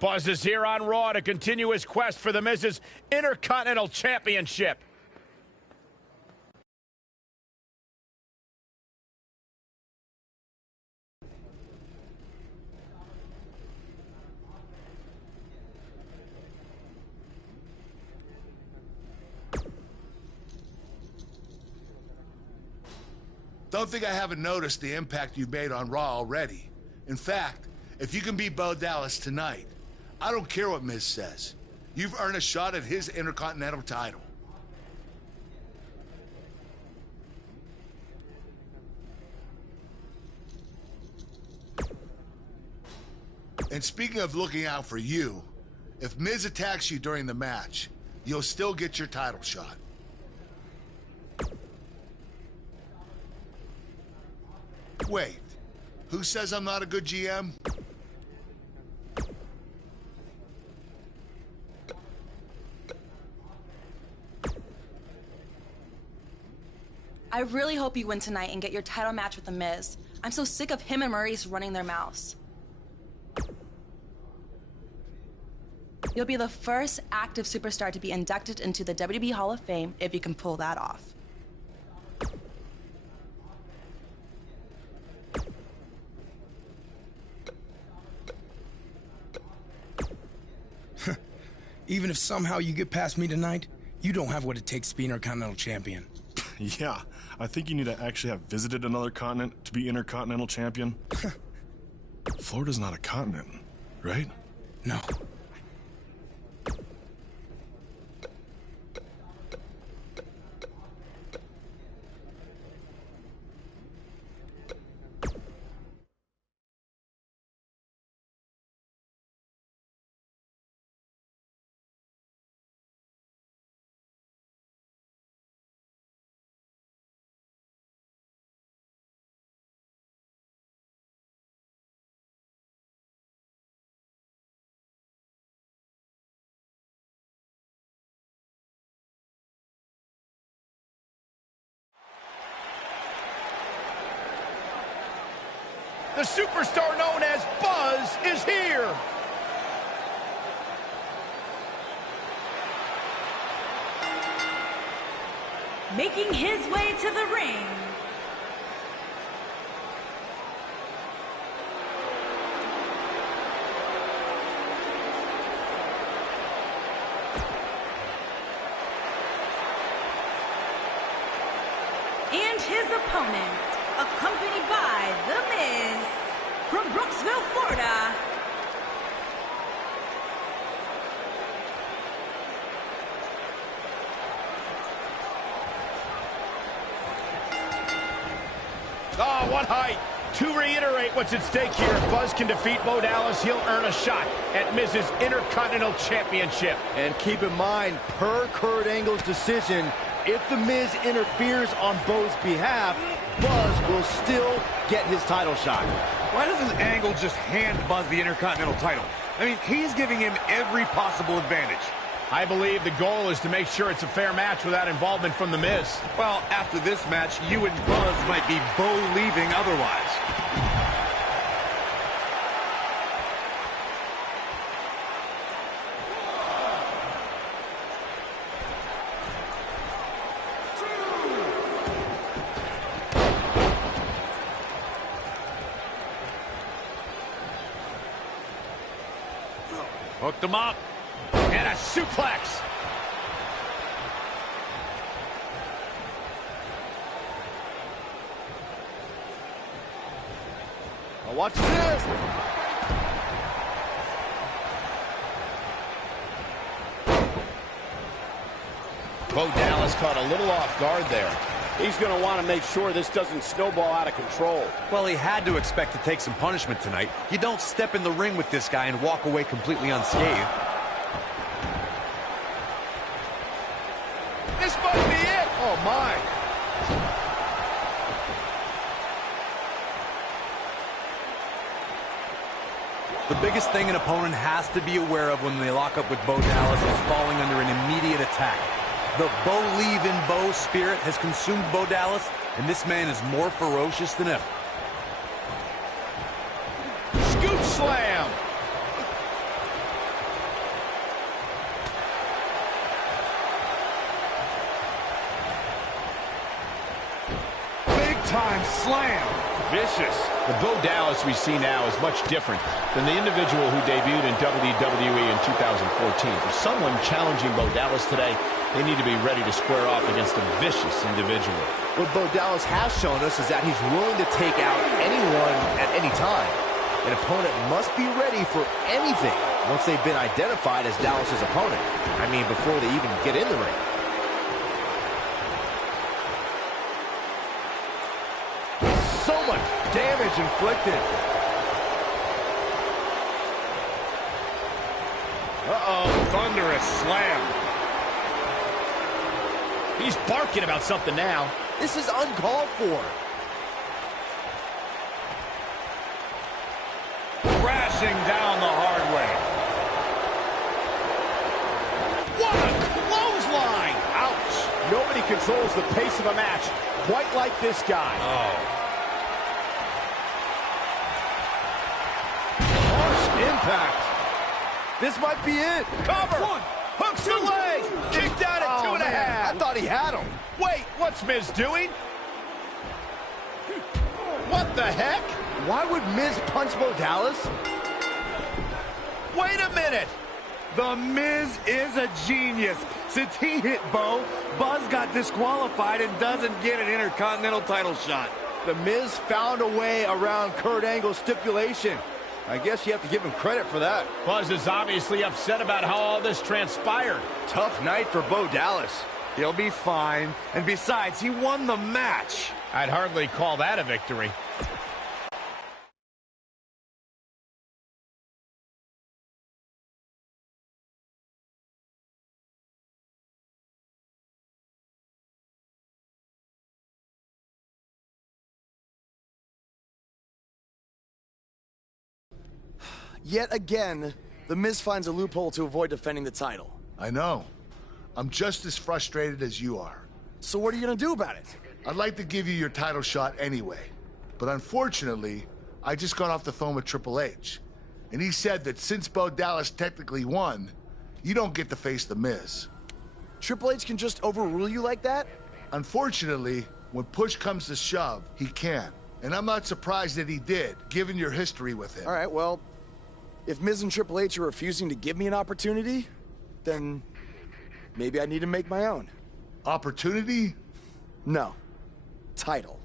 Buzz is here on Raw to continue his quest for the Miz's Intercontinental Championship. Don't think I haven't noticed the impact you've made on Raw already. In fact, if you can beat Bo Dallas tonight, I don't care what Miz says. You've earned a shot at his Intercontinental title. And speaking of looking out for you, if Miz attacks you during the match, you'll still get your title shot. Wait, who says I'm not a good GM? I really hope you win tonight and get your title match with The Miz. I'm so sick of him and Maurice running their mouths. You'll be the first active superstar to be inducted into the WWE Hall of Fame if you can pull that off. Even if somehow you get past me tonight, you don't have what it takes to be Intercontinental Champion. Yeah, I think you need to actually have visited another continent to be Intercontinental Champion. Florida's not a continent, right? No. The superstar known as Buzz is here. Making his way to the ring, and his opponent, accompanied by The Miz, from Brooksville, Florida, Oh, what height! To reiterate what's at stake here, if Buzz can defeat Bo Dallas, he'll earn a shot at Miz's Intercontinental Championship. And keep in mind, per Kurt Angle's decision, if The Miz interferes on Bo's behalf, Buzz will still get his title shot. Why doesn't Angle just hand Buzz the Intercontinental title? I mean, he's giving him every possible advantage. I believe the goal is to make sure it's a fair match without involvement from The Miz. Well, after this match, you and Buzz might be Bo leaving otherwise. Hooked him up. And a suplex. Now watch this. Bo Dallas caught a little off guard there. He's going to want to make sure this doesn't snowball out of control. Well, he had to expect to take some punishment tonight. You don't step in the ring with this guy and walk away completely unscathed. This might be it. Oh, my. The biggest thing an opponent has to be aware of when they lock up with Bo Dallas is falling under an immediate attack. The Bo-leave-in-Bo spirit has consumed Bo Dallas, and this man is more ferocious than ever. Scoop slam. Big-time slam. Vicious. The Bo Dallas we see now is much different than the individual who debuted in WWE in 2014. For someone challenging Bo Dallas today, they need to be ready to square off against a vicious individual. What Bo Dallas has shown us is that he's willing to take out anyone at any time. An opponent must be ready for anything once they've been identified as Dallas's opponent. I mean, before they even get in the ring. So much damage inflicted. Uh-oh, thunderous slam. He's barking about something now. This is uncalled for. Crashing down the hard way. What a clothesline! Ouch! Nobody controls the pace of a match quite like this guy. Oh. Harsh impact. This might be it. Cover! One, hooks the leg! Kicked out at 2.5. I thought he had him. Wait, what's Miz doing? What the heck? Why would Miz punch Bo Dallas? Wait a minute! The Miz is a genius. Since he hit Bo, Buzz got disqualified and doesn't get an Intercontinental title shot. The Miz found a way around Kurt Angle's stipulation. I guess you have to give him credit for that. Buzz is obviously upset about how all this transpired. Tough night for Bo Dallas. He'll be fine. And besides, he won the match. I'd hardly call that a victory. Yet again, The Miz finds a loophole to avoid defending the title. I know. I'm just as frustrated as you are. So what are you gonna do about it? I'd like to give you your title shot anyway. But unfortunately, I just got off the phone with Triple H. And he said that since Bo Dallas technically won, you don't get to face The Miz. Triple H can just overrule you like that? Unfortunately, when push comes to shove, he can. And I'm not surprised that he did, given your history with him. All right, well, if Miz and Triple H are refusing to give me an opportunity, then maybe I need to make my own. Opportunity? No. Title.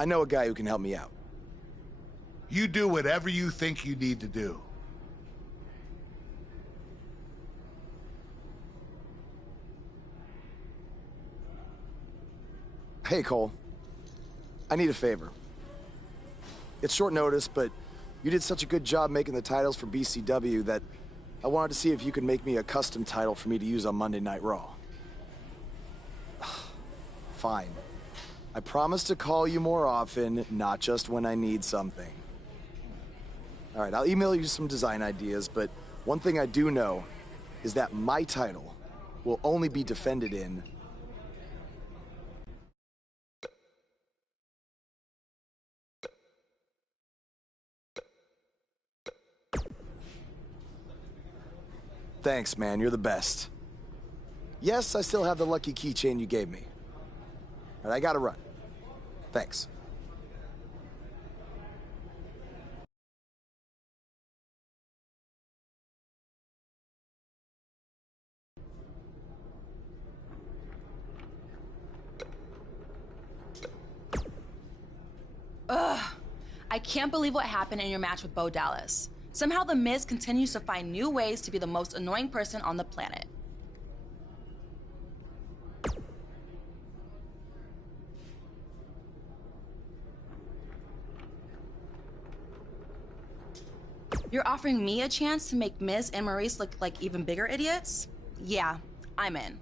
I know a guy who can help me out. You do whatever you think you need to do. Hey, Cole. I need a favor. It's short notice, but you did such a good job making the titles for BCW that I wanted to see if you could make me a custom title for me to use on Monday Night Raw. Fine. I promise to call you more often, not just when I need something. All right, I'll email you some design ideas, but one thing I do know is that my title will only be defended in Thanks, man. You're the best. Yes, I still have the lucky keychain you gave me. All right, I gotta run. Thanks. Ugh. I can't believe what happened in your match with Bo Dallas. Somehow The Miz continues to find new ways to be the most annoying person on the planet. You're offering me a chance to make Miz and Maurice look like even bigger idiots? Yeah, I'm in.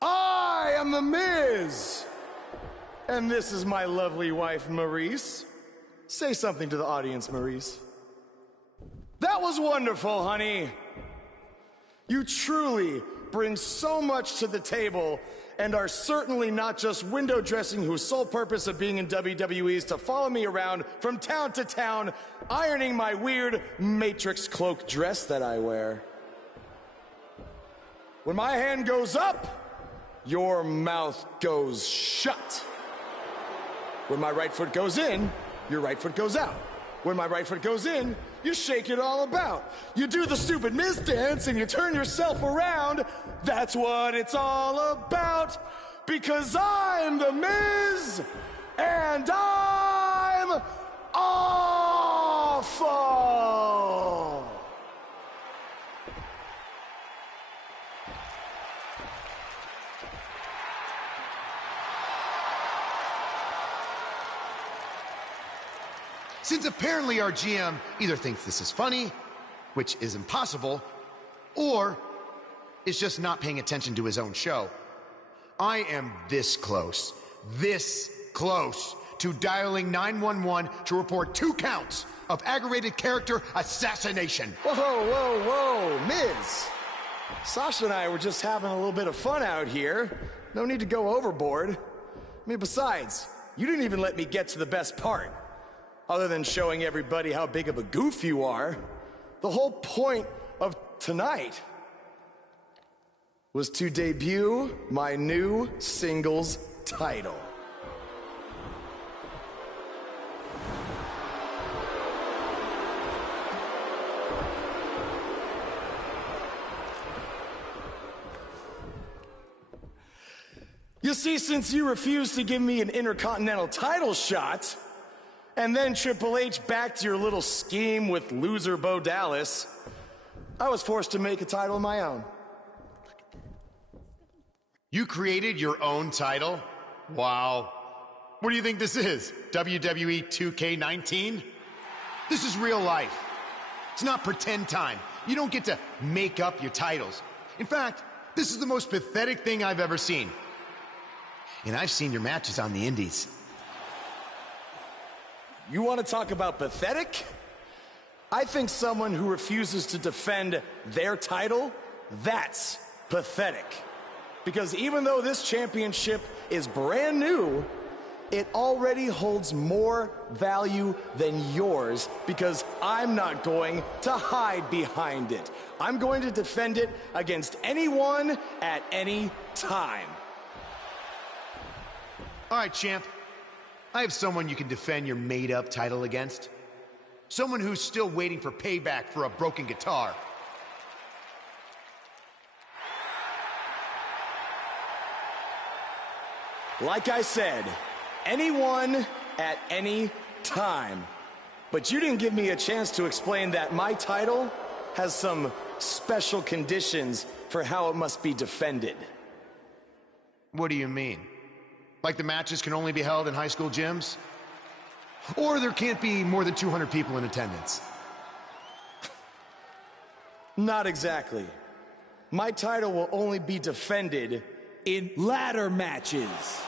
I am The Miz! And this is my lovely wife, Maurice. Say something to the audience, Maurice. That was wonderful, honey. You truly bring so much to the table and are certainly not just window dressing whose sole purpose of being in WWE is to follow me around from town to town, ironing my weird Matrix cloak dress that I wear. When my hand goes up, your mouth goes shut. When my right foot goes in, your right foot goes out. When my right foot goes in, you shake it all about. You do the stupid Miz dance and you turn yourself around. That's what it's all about. Because I'm The Miz, and I'm awful. Since apparently our GM either thinks this is funny, which is impossible, or is just not paying attention to his own show, I am this close to dialing 911 to report 2 counts of aggravated character assassination. Whoa, Miz. Sasha and I were just having a little bit of fun out here. No need to go overboard. I mean, besides, you didn't even let me get to the best part. Other than showing everybody how big of a goof you are, the whole point of tonight was to debut my new singles title. You see, since you refused to give me an Intercontinental title shot, and then Triple H backed your little scheme with loser Bo Dallas, I was forced to make a title of my own. You created your own title? Wow. What do you think this is? WWE 2K19? This is real life. It's not pretend time. You don't get to make up your titles. In fact, this is the most pathetic thing I've ever seen. And I've seen your matches on the indies. You want to talk about pathetic? I think someone who refuses to defend their title, that's pathetic. Because even though this championship is brand new, it already holds more value than yours because I'm not going to hide behind it. I'm going to defend it against anyone at any time. All right, champ. I have someone you can defend your made-up title against. Someone who's still waiting for payback for a broken guitar. Like I said, anyone at any time. But you didn't give me a chance to explain that my title has some special conditions for how it must be defended. What do you mean? Like the matches can only be held in high school gyms? Or there can't be more than 200 people in attendance? Not exactly. My title will only be defended in ladder matches.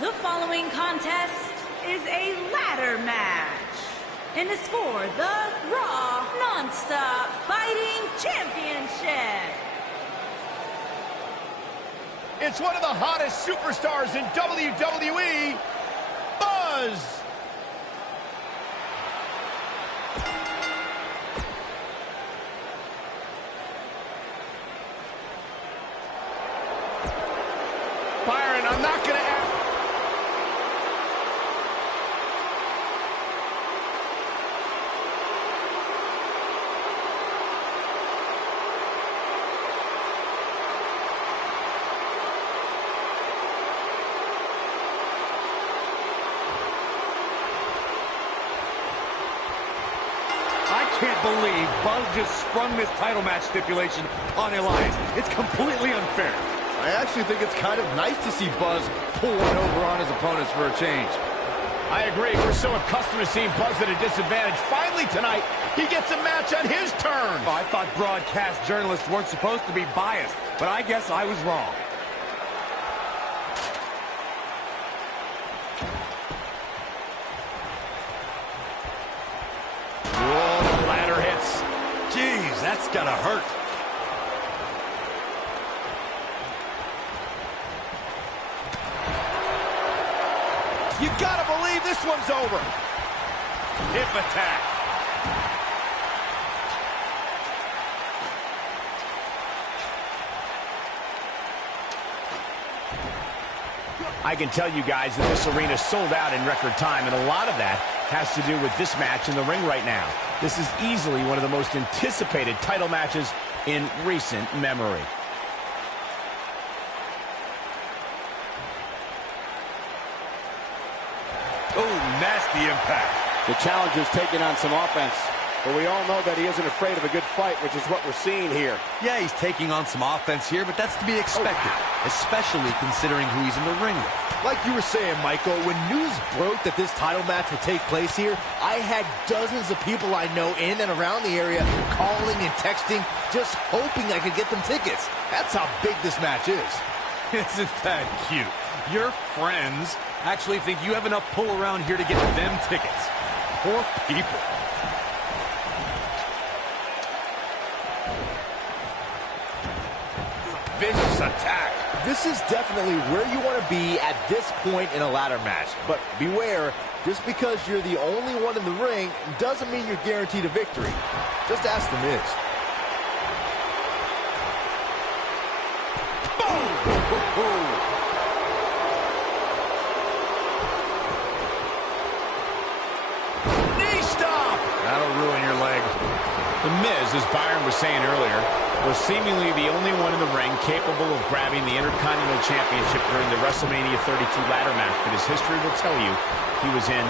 The following contest is a ladder match and is for the Raw Non-Stop Fighting Championship. It's one of the hottest superstars in WWE, Buzz. Byron, I'm not going to ask. I can't believe Buzz just sprung this title match stipulation on Elias. It's completely unfair. I actually think it's kind of nice to see Buzz pull one over on his opponents for a change. I agree. We're so accustomed to seeing Buzz at a disadvantage. Finally tonight, he gets a match on his terms. Oh, I thought broadcast journalists weren't supposed to be biased, but I guess I was wrong. Whoa, ladder hits. Jeez, that's gotta hurt. You gotta believe this one's over. Hip attack. I can tell you guys that this arena sold out in record time, and a lot of that has to do with this match in the ring right now. This is easily one of the most anticipated title matches in recent memory. Oh, nasty impact. The challenger's taking on some offense, but we all know that he isn't afraid of a good fight, which is what we're seeing here. Yeah, he's taking on some offense here, but that's to be expected, especially considering who he's in the ring with. Like you were saying, Michael, when news broke that this title match would take place here, I had dozens of people I know in and around the area calling and texting, just hoping I could get them tickets. That's how big this match is. Isn't that cute? Your friends actually think you have enough pull around here to get them tickets. Poor people. Vicious attack. This is definitely where you want to be at this point in a ladder match. But beware, just because you're the only one in the ring doesn't mean you're guaranteed a victory. Just ask The Miz. Knee stop! That'll ruin your leg. The Miz, as Byron was saying earlier, was seemingly the only one in the ring capable of grabbing the Intercontinental Championship during the WrestleMania 32 ladder match, but his history will tell you he was in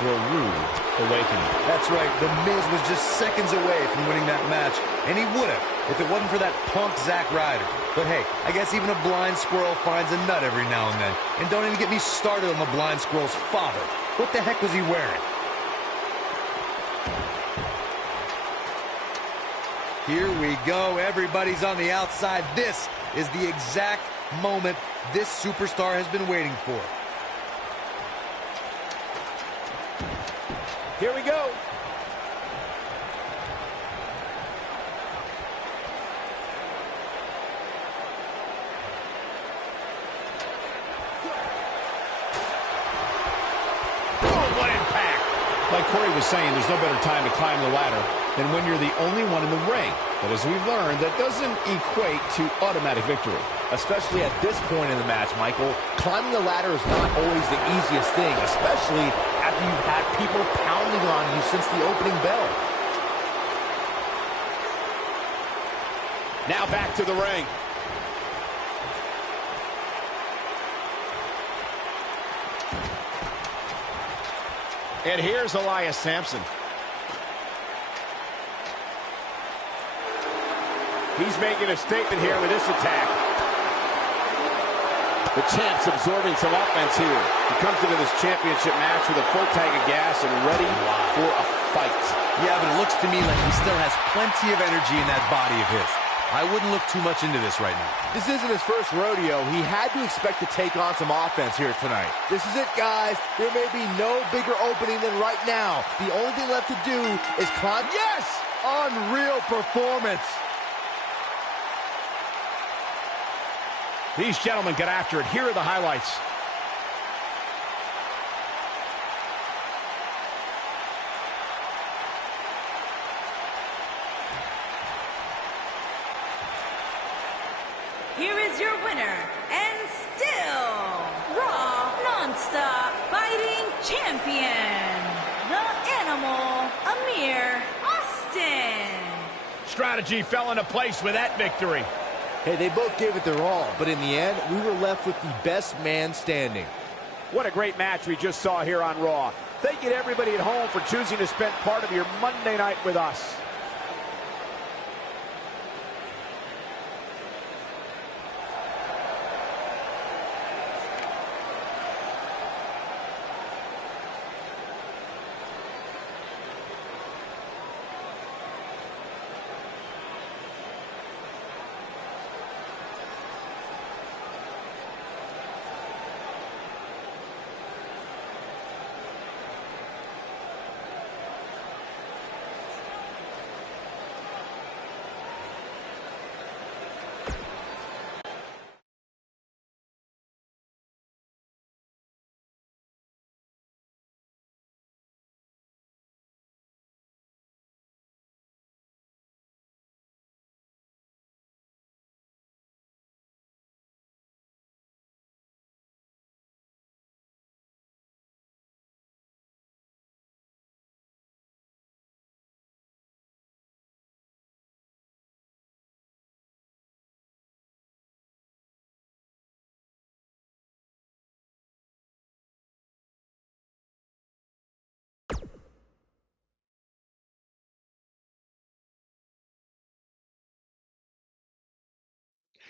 for a rude awakening. That's right. The Miz was just seconds away from winning that match, and he would have if it wasn't for that punk Zack Ryder. But hey, I guess even a blind squirrel finds a nut every now and then. And don't even get me started on the blind squirrel's father. What the heck was he wearing? Here we go. Everybody's on the outside. This is the exact moment this superstar has been waiting for. Here we go. Oh, what impact! Like Corey was saying, there's no better time to climb the ladder than when you're the only one in the ring. But as we've learned, that doesn't equate to automatic victory. Especially at this point in the match, Michael, climbing the ladder is not always the easiest thing, especially after you've had people pounding on you since the opening bell. Now back to the ring. And here's Elias Sampson. He's making a statement here with this attack. The champ's absorbing some offense here. He comes into this championship match with a full tank of gas and ready for a fight. Yeah, but it looks to me like he still has plenty of energy in that body of his. I wouldn't look too much into this right now. This isn't his first rodeo. He had to expect to take on some offense here tonight. This is it, guys. There may be no bigger opening than right now. The only thing left to do is climb. Yes! Unreal performance. These gentlemen get after it. Here are the highlights. Here is your winner, and still Raw Non-Stop Fighting Champion, the Animal, Amir Austin. Strategy fell into place with that victory. Hey, they both gave it their all, but in the end, we were left with the best man standing. What a great match we just saw here on Raw. Thank you to everybody at home for choosing to spend part of your Monday night with us.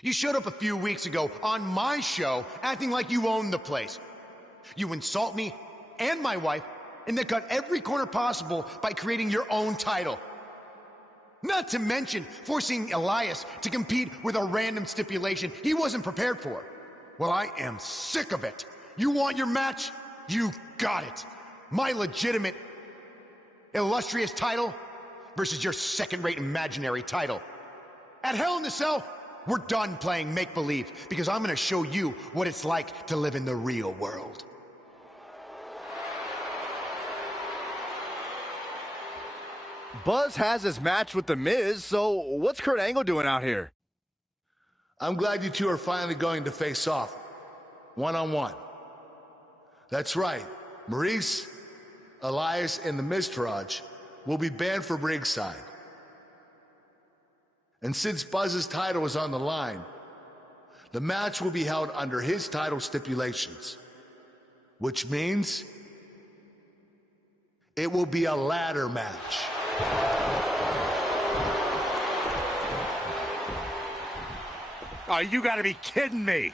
You showed up a few weeks ago on my show acting like you owned the place. You insult me and my wife and then cut every corner possible by creating your own title. Not to mention forcing Elias to compete with a random stipulation he wasn't prepared for. Well, I am sick of it. You want your match? You got it. My legitimate, illustrious title versus your second-rate imaginary title. At Hell in the Cell, we're done playing make-believe because I'm gonna show you what it's like to live in the real world. Buzz has his match with The Miz, so what's Kurt Angle doing out here? I'm glad you two are finally going to face off, one-on-one. That's right, Maurice, Elias, and the Miztourage will be banned from ringside. And since Buzz's title is on the line, the match will be held under his title stipulations, which means it will be a ladder match. Oh, you gotta be kidding me.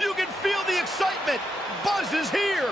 You can feel the excitement. Buzz is here.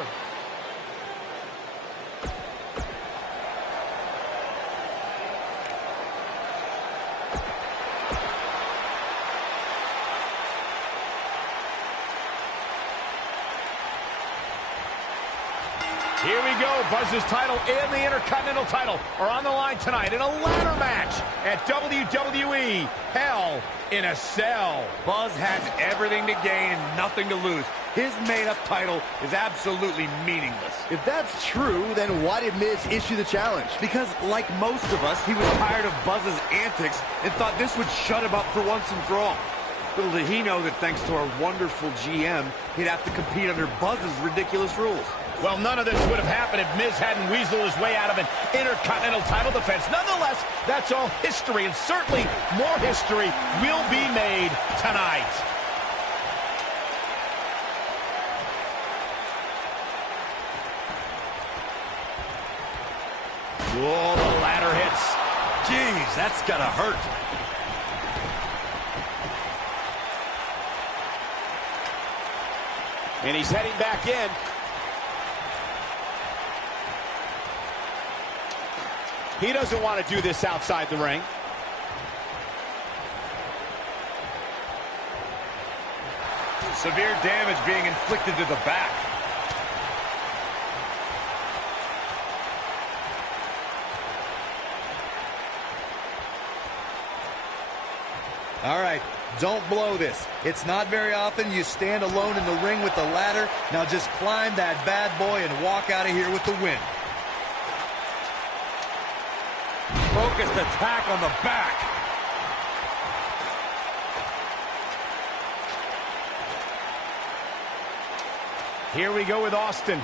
Here we go. Buzz's title and the Intercontinental title are on the line tonight in a ladder match at WWE Hell in a Cell. Buzz has everything to gain and nothing to lose. His made-up title is absolutely meaningless. If that's true, then why did Miz issue the challenge? Because, like most of us, he was tired of Buzz's antics and thought this would shut him up for once and for all. Little did he know that thanks to our wonderful GM, he'd have to compete under Buzz's ridiculous rules. Well, none of this would have happened if Miz hadn't weaseled his way out of an Intercontinental title defense. Nonetheless, that's all history, and certainly more history will be made tonight. Whoa, the ladder hits. Jeez, that's gotta hurt. And he's heading back in. He doesn't want to do this outside the ring. Severe damage being inflicted to the back. All right, don't blow this. It's not very often you stand alone in the ring with the ladder. Now just climb that bad boy and walk out of here with the win. Focused attack on the back. Here we go with Austin.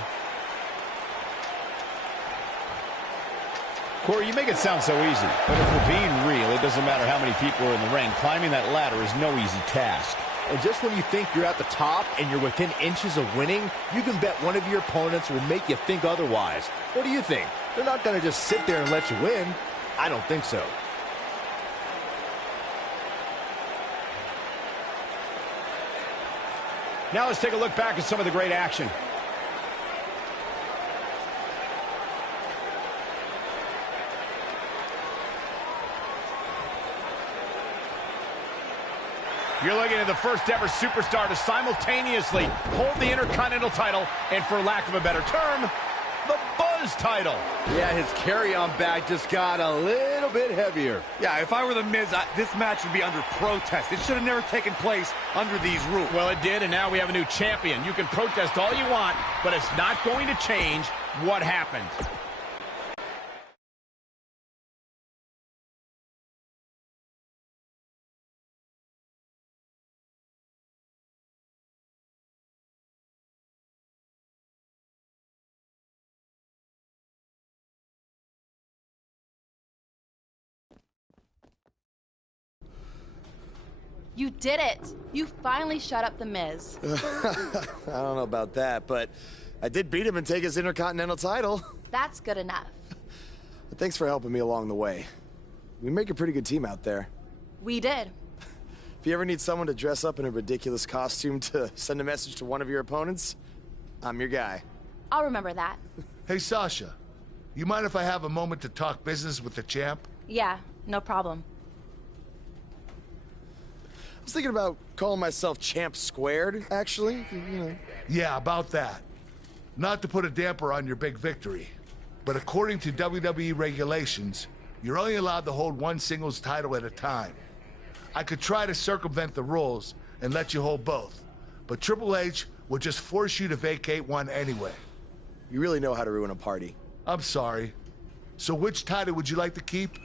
Corey, you make it sound so easy, but if we're being real, it doesn't matter how many people are in the ring. Climbing that ladder is no easy task. And just when you think you're at the top and you're within inches of winning, you can bet one of your opponents will make you think otherwise. What do you think? They're not going to just sit there and let you win. I don't think so. Now let's take a look back at some of the great action. You're looking at the first ever superstar to simultaneously hold the Intercontinental title and, for lack of a better term, the Buzz title. Yeah, his carry-on bag just got a little bit heavier. Yeah, if I were The Miz, this match would be under protest. It should have never taken place under these rules. Well, it did, and now we have a new champion. You can protest all you want, but it's not going to change what happened. You did it. You finally shut up The Miz. I don't know about that, but I did beat him and take his Intercontinental title. That's good enough. But thanks for helping me along the way. We make a pretty good team out there. We did. If you ever need someone to dress up in a ridiculous costume to send a message to one of your opponents, I'm your guy. I'll remember that. Hey, Sasha, you mind if I have a moment to talk business with the champ? Yeah, no problem. I was thinking about calling myself Champ Squared, actually. You know. Yeah, about that. Not to put a damper on your big victory, but according to WWE regulations, you're only allowed to hold one singles title at a time. I could try to circumvent the rules and let you hold both, but Triple H would just force you to vacate one anyway. You really know how to ruin a party. I'm sorry. So which title would you like to keep?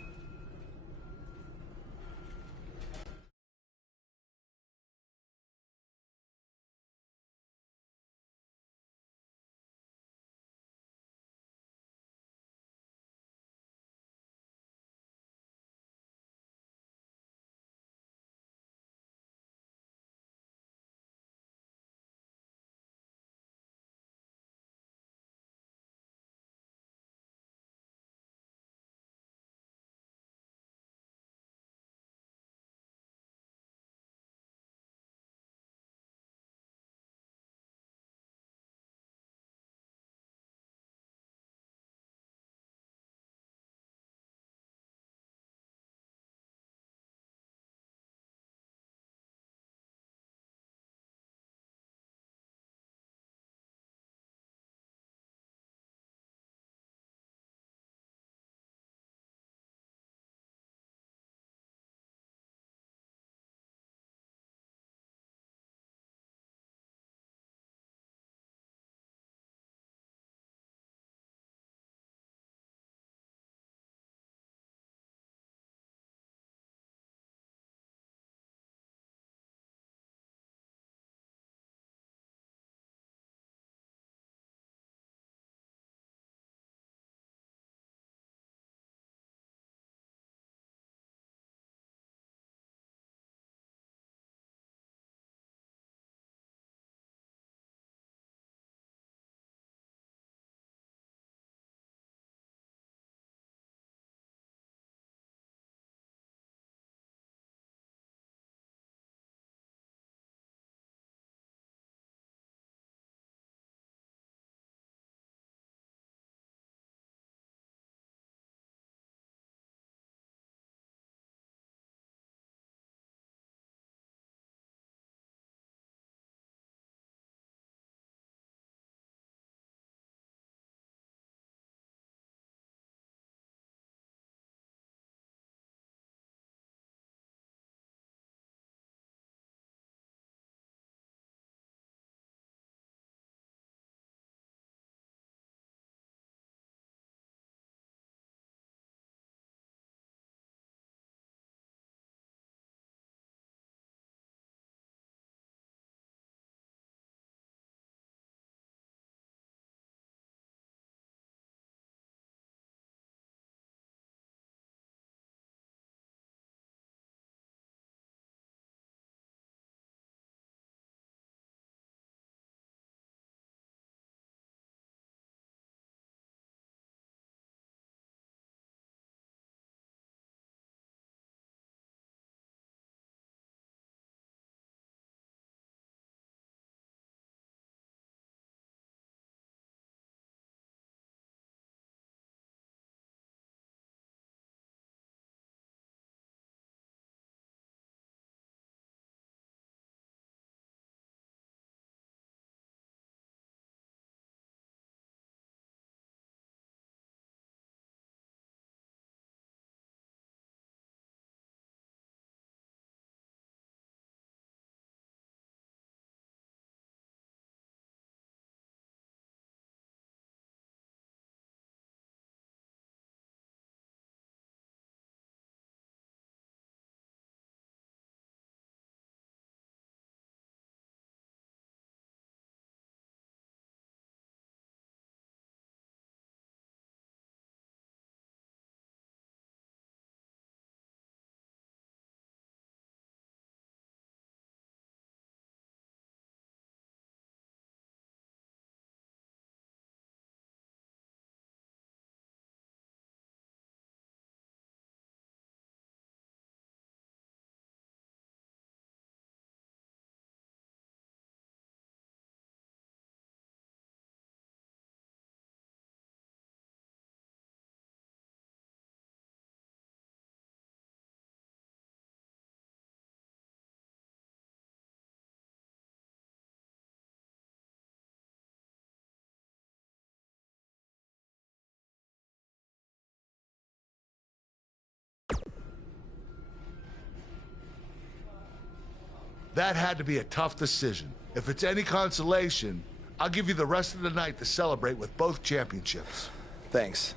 That had to be a tough decision. If it's any consolation, I'll give you the rest of the night to celebrate with both championships. Thanks.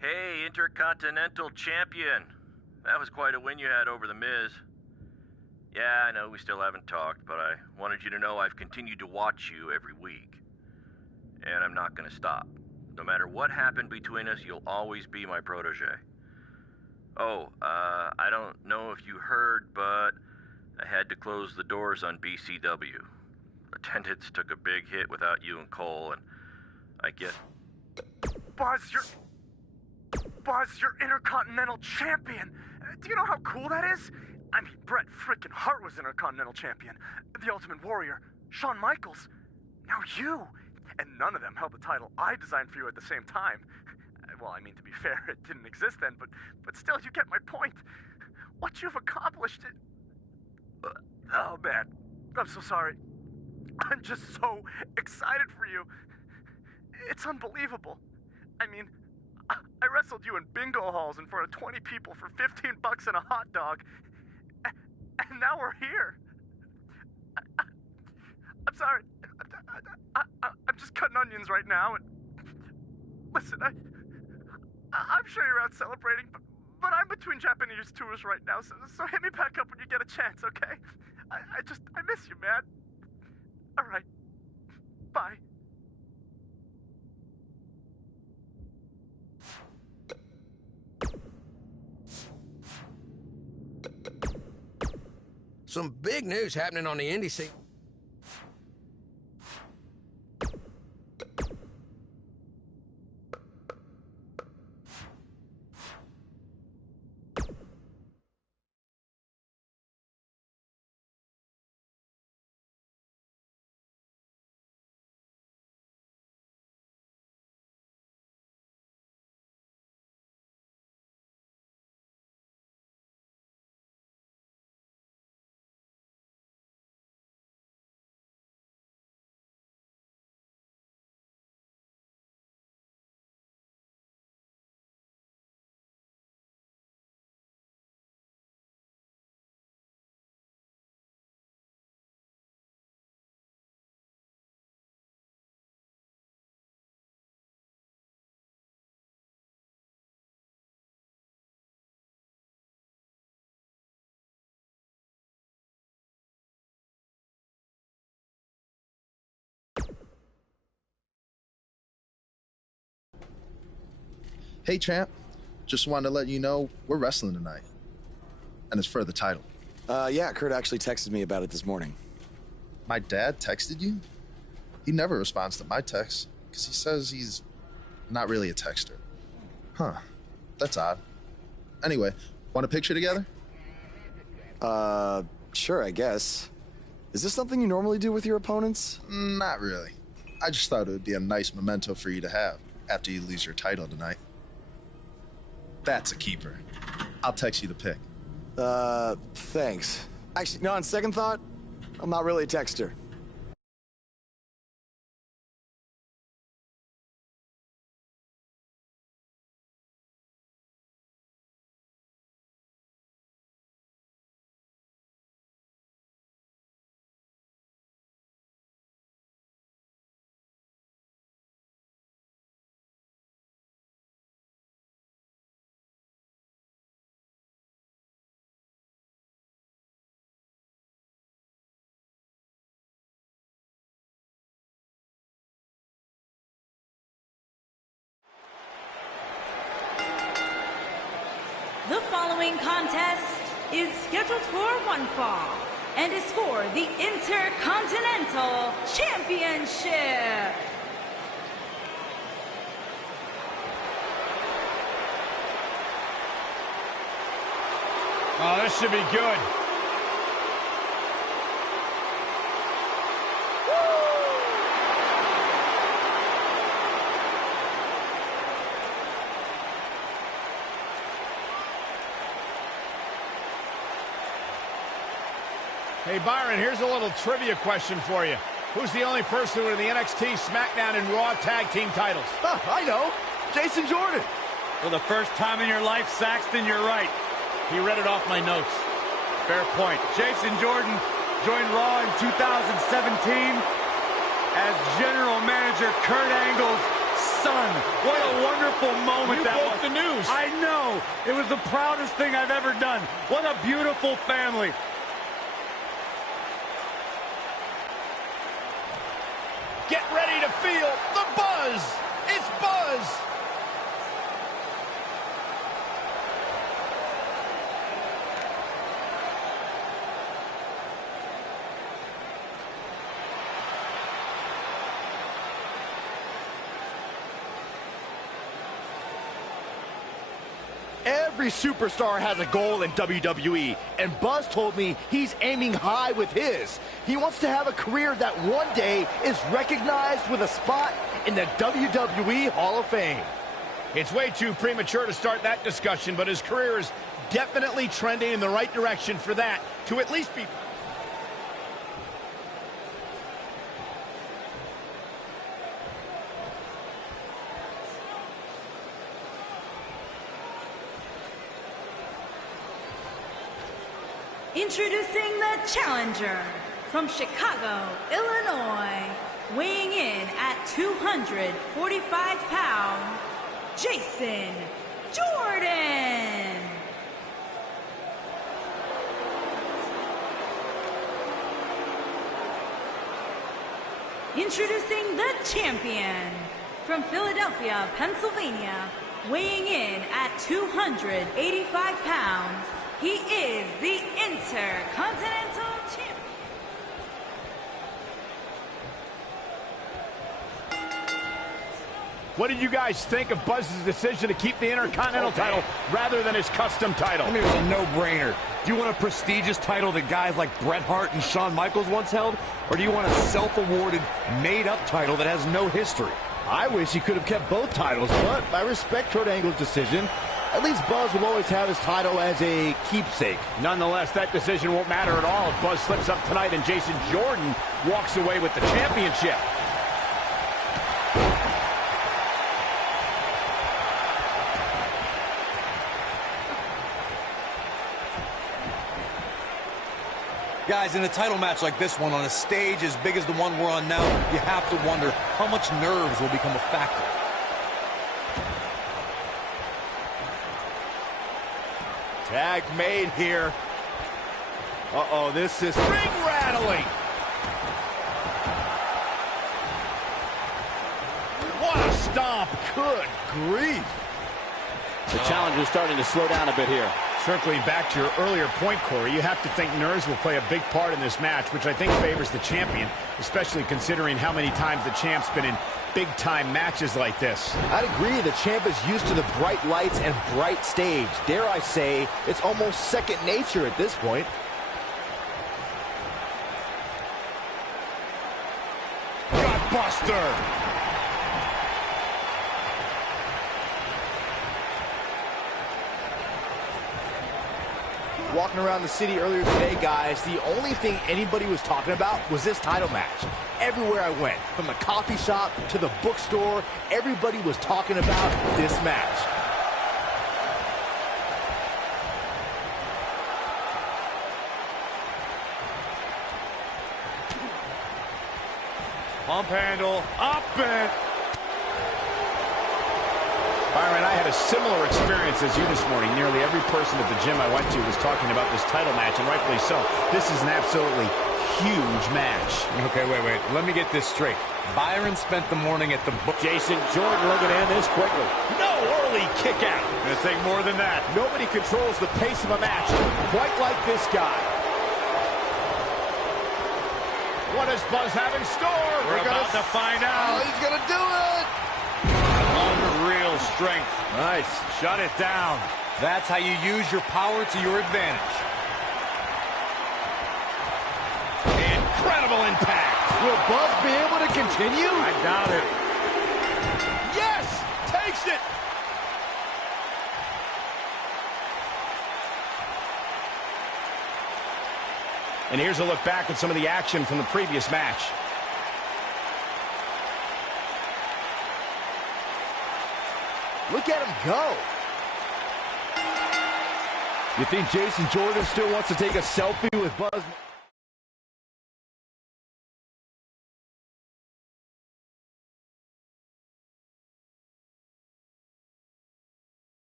Hey, Intercontinental Champion. That was quite a win you had over The Miz. Yeah, I know we still haven't talked, but I wanted you to know I've continued to watch you every week. And I'm not gonna stop. No matter what happened between us, you'll always be my protege. Oh, I don't know if you heard, but I had to close the doors on BCW. Attendance took a big hit without you and Cole, and I get... Buzz, you're Intercontinental Champion. Do you know how cool that is? I mean, Bret frickin' Hart was Intercontinental Champion. The Ultimate Warrior, Shawn Michaels. Now you. And none of them held the title I designed for you at the same time. Well, I mean, to be fair, it didn't exist then, but still, you get my point. What you've accomplished... Oh, man. I'm so sorry. I'm just so excited for you. It's unbelievable. I mean, I wrestled you in bingo halls in front of 20 people for $15 and a hot dog. And now we're here. I'm sorry. I'm just cutting onions right now. And listen, I'm sure you're out celebrating, but I'm between Japanese tours right now, so hit me back up when you get a chance, okay? I miss you, man. All right. Bye. Some big news happening on the indie scene. Hey, champ. Just wanted to let you know we're wrestling tonight. And it's for the title. Yeah, Kurt actually texted me about it this morning. My dad texted you? He never responds to my texts because he says he's not really a texter. Huh. That's odd. Anyway, want a picture together? Sure, I guess. Is this something you normally do with your opponents? Not really. I just thought it would be a nice memento for you to have after you lose your title tonight. That's a keeper. I'll text you the pic. Thanks. Actually, no, on second thought, I'm not really a texter. The following contest is scheduled for one fall and is for the Intercontinental Championship. Oh, this should be good. Hey, Byron, here's a little trivia question for you. Who's the only person with the NXT, SmackDown, and Raw tag team titles? Huh, I know. Jason Jordan. For the first time in your life, Saxton, you're right. He read it off my notes. Fair point. Jason Jordan joined Raw in 2017 as General Manager Kurt Angle's son. What a wonderful moment that was. The news. I know. It was the proudest thing I've ever done. What a beautiful family. Get ready to feel the buzz. It's Buzz. Every superstar has a goal in WWE, and Buzz told me he's aiming high with his. He wants to have a career that one day is recognized with a spot in the WWE Hall of Fame. It's way too premature to start that discussion, but his career is definitely trending in the right direction for that to at least be... Introducing the challenger from Chicago, Illinois, weighing in at 245 pounds, Jason Jordan. Introducing the champion from Philadelphia, Pennsylvania, weighing in at 285 pounds, he is the Intercontinental Champion. What did you guys think of Buzz's decision to keep the Intercontinental title rather than his custom title? I mean, it was a no-brainer. Do you want a prestigious title that guys like Bret Hart and Shawn Michaels once held? Or do you want a self-awarded, made-up title that has no history? I wish he could have kept both titles, but I respect Kurt Angle's decision. At least Buzz will always have his title as a keepsake. Nonetheless, that decision won't matter at all if Buzz slips up tonight and Jason Jordan walks away with the championship. Guys, in a title match like this one, on a stage as big as the one we're on now, you have to wonder how much nerves will become a factor. Tag made here. Uh-oh, this is ring rattling. What a stomp. Good grief. The challenger's starting to slow down a bit here. Circling back to your earlier point, Corey, you have to think nerves will play a big part in this match, which I think favors the champion, especially considering how many times the champ's been in big-time matches like this. I'd agree. The champ is used to the bright lights and bright stage. Dare I say, it's almost second nature at this point. Gutbuster! Walking around the city earlier today, guys, the only thing anybody was talking about was this title match. Everywhere I went, from the coffee shop to the bookstore, everybody was talking about this match. Pump handle, up and... Byron, I had a similar experience as you this morning. Nearly every person at the gym I went to was talking about this title match, and rightfully so. This is an absolutely huge match. Okay, wait. Let me get this straight. Byron spent the morning at the book. Jason Jordan looking to end this quickly. No early kick out. Gonna take more than that. Nobody controls the pace of a match quite like this guy. What does Buzz have in store? We're about to find out. Oh, he's gonna do it! Unreal strength. Nice. Shut it down. That's how you use your power to your advantage. Incredible impact. Will Buzz be able to continue? I doubt it. Yes! Takes it! And here's a look back at some of the action from the previous match. Look at him go. You think Jason Jordan still wants to take a selfie with Buzz?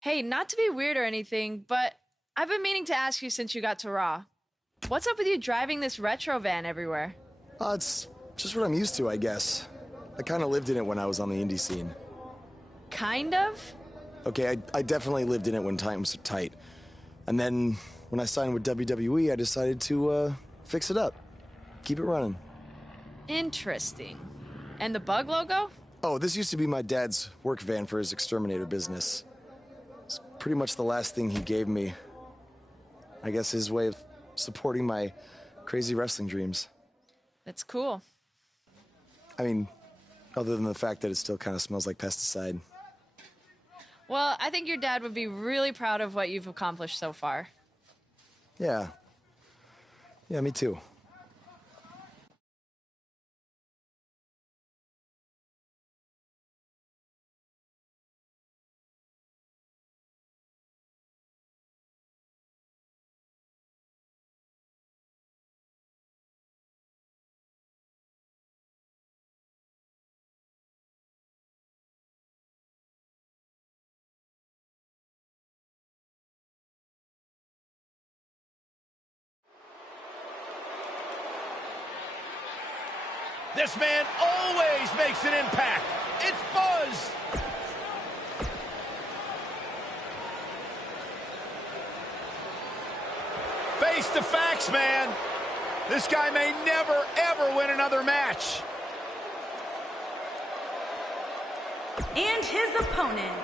Hey, not to be weird or anything, but I've been meaning to ask you since you got to Raw. What's up with you driving this retro van everywhere? It's just what I'm used to, I guess. I kind of lived in it when I was on the indie scene. Kind of? Okay, I definitely lived in it when times were tight. And then when I signed with WWE, I decided to fix it up. Keep it running. Interesting. And the Bug logo? Oh, this used to be my dad's work van for his exterminator business. It's pretty much the last thing he gave me. I guess his way of supporting my crazy wrestling dreams. That's cool. I mean, other than the fact that it still kind of smells like pesticide. Well, I think your dad would be really proud of what you've accomplished so far. Yeah. Yeah, me too. This man always makes an impact. It's Buzz. Face the facts, man. This guy may never, ever win another match. And his opponent,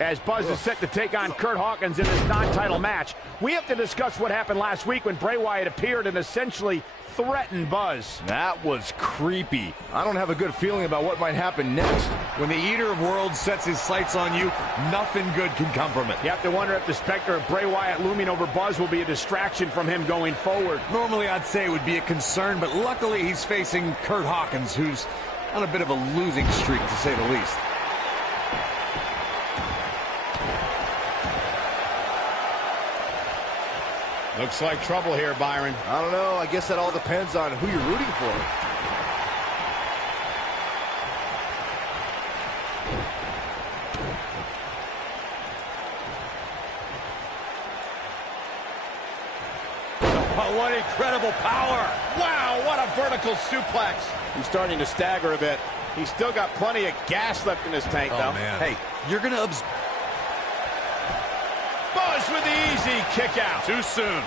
As Buzz is set to take on Curt Hawkins in this non-title match, we have to discuss what happened last week when Bray Wyatt appeared and essentially threatened Buzz. That was creepy. I don't have a good feeling about what might happen next. When the Eater of Worlds sets his sights on you, nothing good can come from it. You have to wonder if the specter of Bray Wyatt looming over Buzz will be a distraction from him going forward. Normally I'd say it would be a concern, but luckily he's facing Curt Hawkins, who's on a bit of a losing streak, to say the least. Looks like trouble here, Byron. I don't know. I guess that all depends on who you're rooting for. Oh, what incredible power. Wow, what a vertical suplex. He's starting to stagger a bit. He's still got plenty of gas left in his tank, though. Man. Hey, you're going to... Buzz with the easy kick out. Too soon.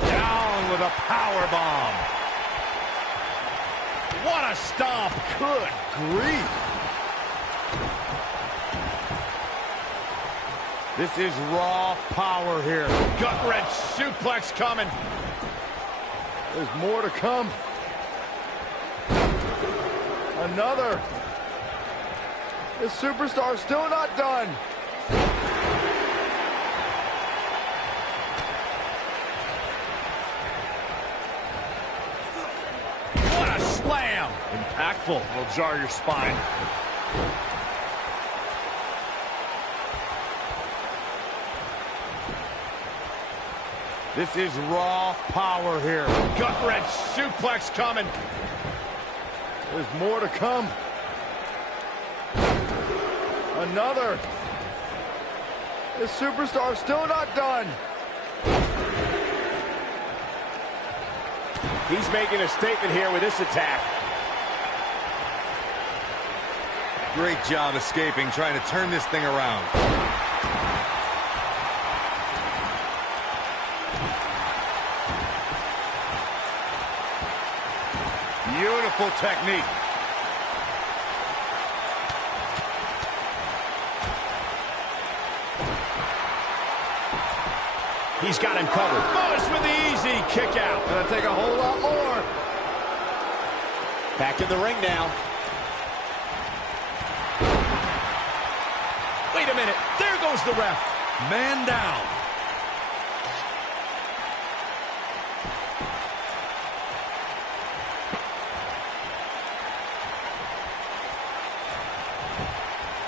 Down with a power bomb. What a stomp. Good grief. This is raw power here. Gut-wrench suplex coming. There's more to come. Another. This superstar's still not done. What a slam. Impactful. Will jar your spine. This is raw power here. Gut-wrench suplex coming. There's more to come. Another. This superstar's still not done. He's making a statement here with this attack. Great job escaping, trying to turn this thing around. Beautiful technique. He's got him covered. Buzz with the easy kick out. Gonna take a whole lot more. Back in the ring now. Wait a minute. There goes the ref. Man down.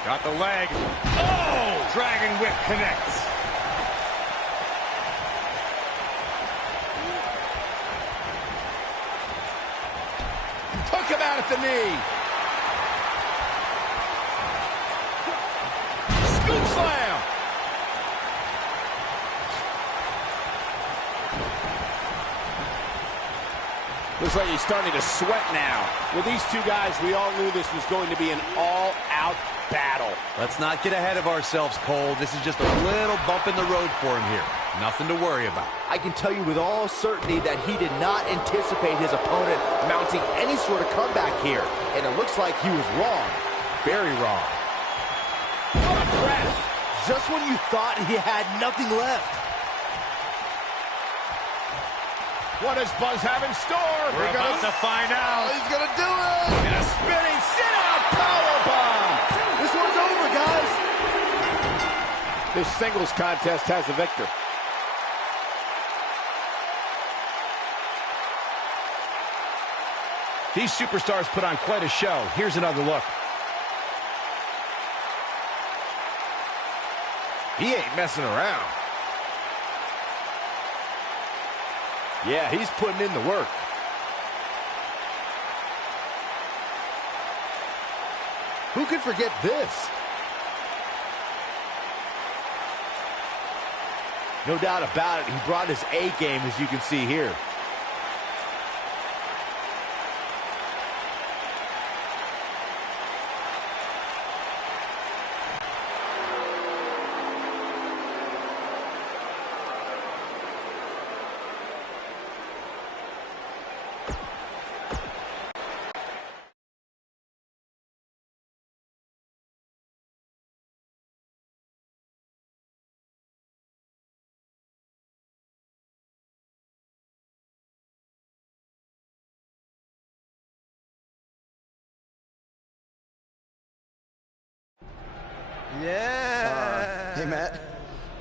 Got the leg. Oh! Dragon whip connects. Took him out at the knee. Scoop slam. Looks like he's starting to sweat now. With these two guys, we all knew this was going to be an all-out battle. Let's not get ahead of ourselves, Cole. This is just a little bump in the road for him here. Nothing to worry about. I can tell you with all certainty that he did not anticipate his opponent mounting any sort of comeback here. And it looks like he was wrong. Very wrong. What a press. Just when you thought he had nothing left. What does Buzz have in store? We're about to find out. Oh, he's gonna do it! And a spinning sit-out powerbomb. This one's over, guys. This singles contest has a victor. These superstars put on quite a show. Here's another look. He ain't messing around. Yeah, he's putting in the work. Who could forget this? No doubt about it, he brought his A game, as you can see here. Yeah. Hey, Matt.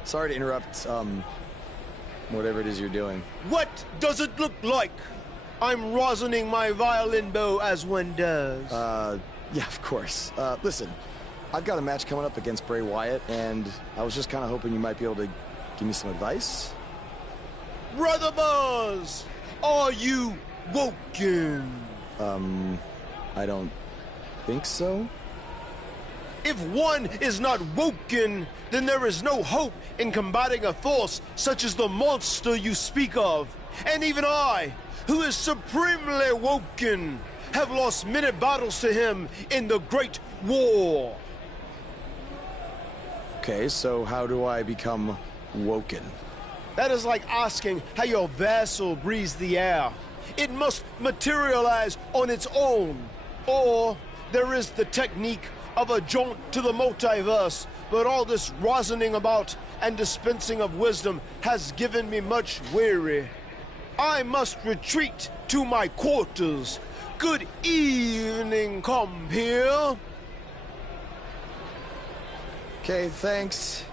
Sorry to interrupt, whatever it is you're doing. What does it look like? I'm rosining my violin bow as one does. Yeah, of course. Listen, I've got a match coming up against Bray Wyatt, and I was just kind of hoping you might be able to give me some advice. Brother Buzz, are you woken? I don't think so. If one is not woken, then there is no hope in combating a force such as the monster you speak of. And even I, who is supremely woken, have lost many battles to him in the Great War. Okay, so how do I become woken? That is like asking how your vessel breathes the air. It must materialize on its own. Or there is the technique of a jaunt to the multiverse, but all this rosining about and dispensing of wisdom has given me much weary. I must retreat to my quarters. Good evening, compeer. Okay, thanks.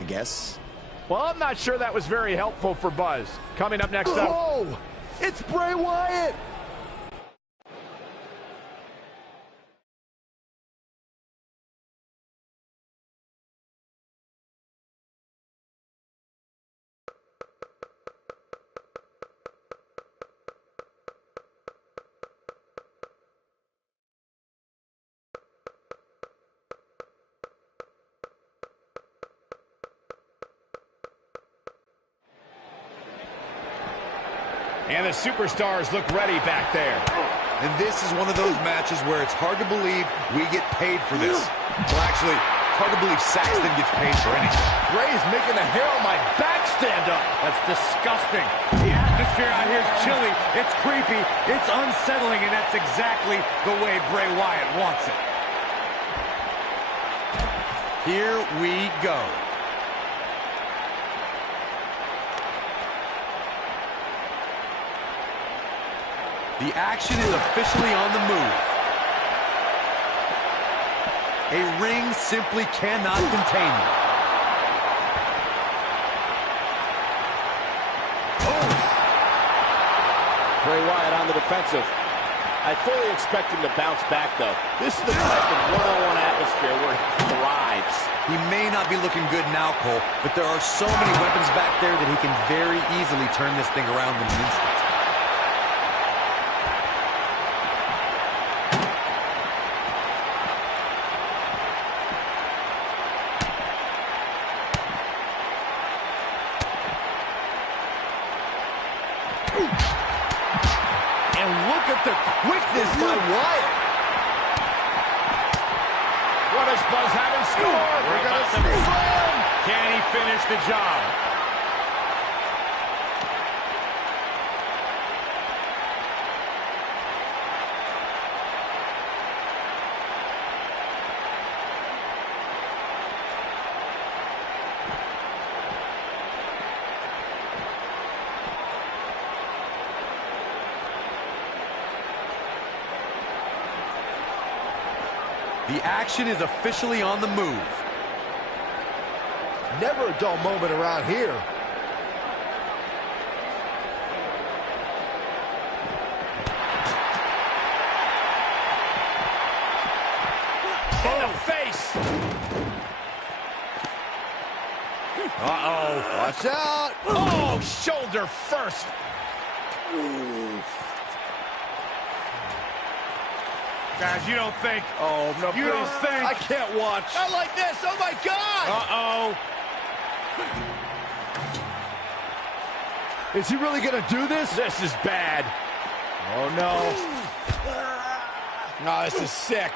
I guess. Well, I'm not sure that was very helpful for Buzz. Coming up next up... Oh! It's Bray Wyatt! And the superstars look ready back there. And this is one of those matches where it's hard to believe we get paid for this. Well, actually, hard to believe Saxton gets paid for anything. Bray's making the hair on my back stand up. That's disgusting. The atmosphere out here is chilly. It's creepy. It's unsettling, and that's exactly the way Bray Wyatt wants it. Here we go. The action is officially on the move. A ring simply cannot contain you. Oh. Bray Wyatt on the defensive. I fully expect him to bounce back, though. This is the type of one-on-one atmosphere where he thrives. He may not be looking good now, Cole, but there are so many weapons back there that he can very easily turn this thing around in an instant. And look at the quickness by Wyatt. What does Buzz have in store? We're going to slam. Can he finish the job? The action is officially on the move. Never a dull moment around here. In the face. Uh-oh. Watch out. Oh, shoulder first. Guys, you don't think. Oh, no, You don't please. think. I can't watch. Not like this. Oh, my God. Uh-oh. Is he really going to do this? This is bad. Oh, no. Oh, this is sick.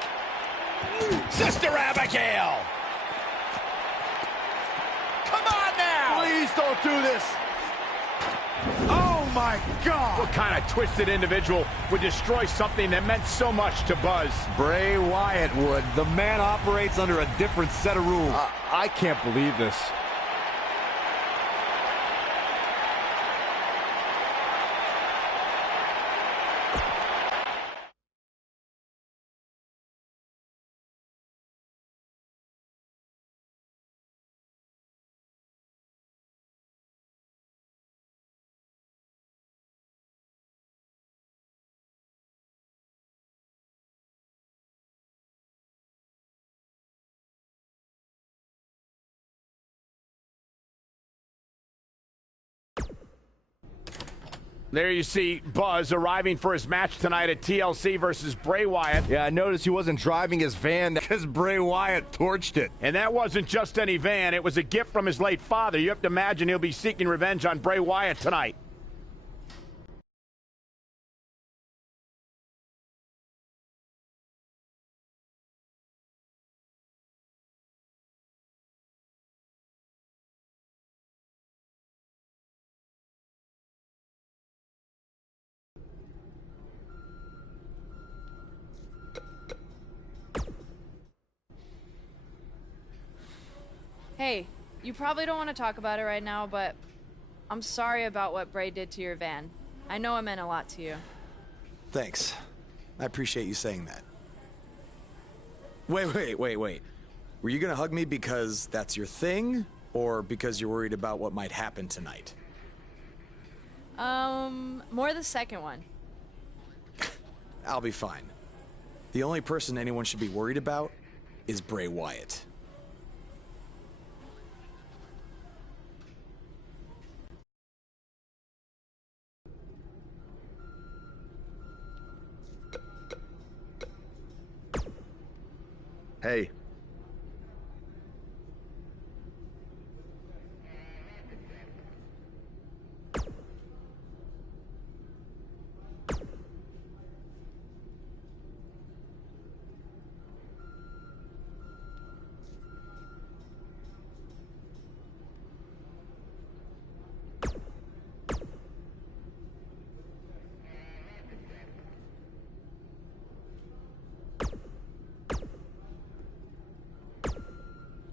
Sister Abigail. Come on now. Please don't do this. Oh, my God. What kind of twisted individual would destroy something that meant so much to Buzz? Bray Wyatt would. The man operates under a different set of rules. I can't believe this. There you see Buzz arriving for his match tonight at TLC versus Bray Wyatt. Yeah, I noticed he wasn't driving his van because Bray Wyatt torched it. And that wasn't just any van. It was a gift from his late father. You have to imagine he'll be seeking revenge on Bray Wyatt tonight. Hey, you probably don't want to talk about it right now, but I'm sorry about what Bray did to your van. I know it meant a lot to you. Thanks. I appreciate you saying that. Wait. Were you gonna hug me because that's your thing, or because you're worried about what might happen tonight? More the second one. I'll be fine. The only person anyone should be worried about is Bray Wyatt. Hey.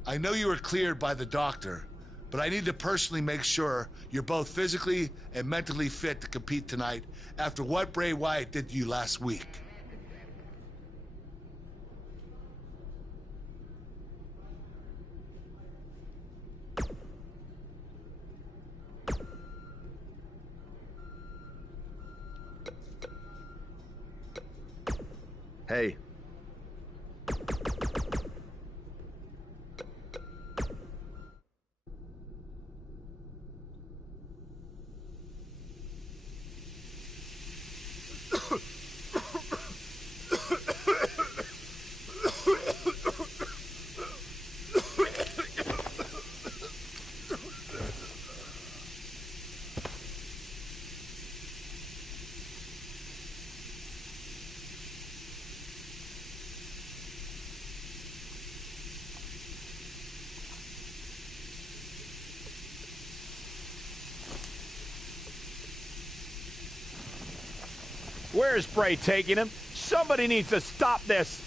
I know you were cleared by the doctor, but I need to personally make sure you're both physically and mentally fit to compete tonight after what Bray Wyatt did to you last week. Hey. Where's Bray taking him? Somebody needs to stop this.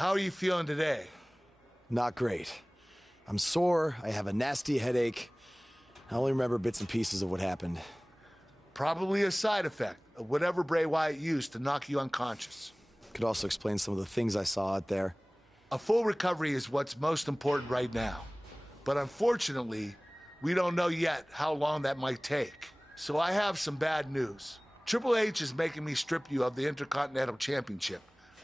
How are you feeling today? Not great. I'm sore, I have a nasty headache. I only remember bits and pieces of what happened. Probably a side effect of whatever Bray Wyatt used to knock you unconscious. Could also explain some of the things I saw out there. A full recovery is what's most important right now. But unfortunately, we don't know yet how long that might take. So I have some bad news. Triple H is making me strip you of the Intercontinental Championship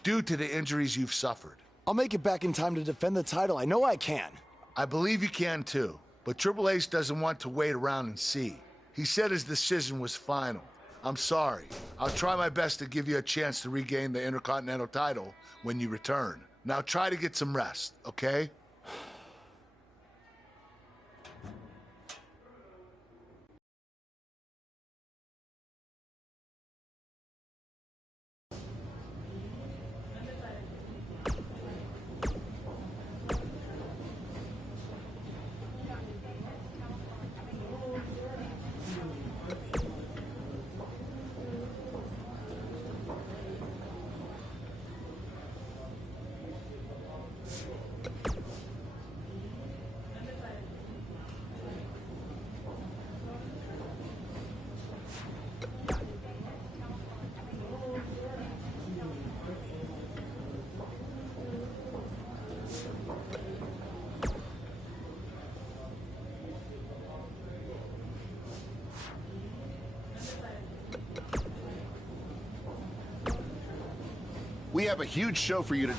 due to the injuries you've suffered. I'll make it back in time to defend the title. I know I can. I believe you can too, but Triple H doesn't want to wait around and see. He said his decision was final. I'm sorry. I'll try my best to give you a chance to regain the Intercontinental title when you return. Now try to get some rest, okay? We have a huge show for you to do.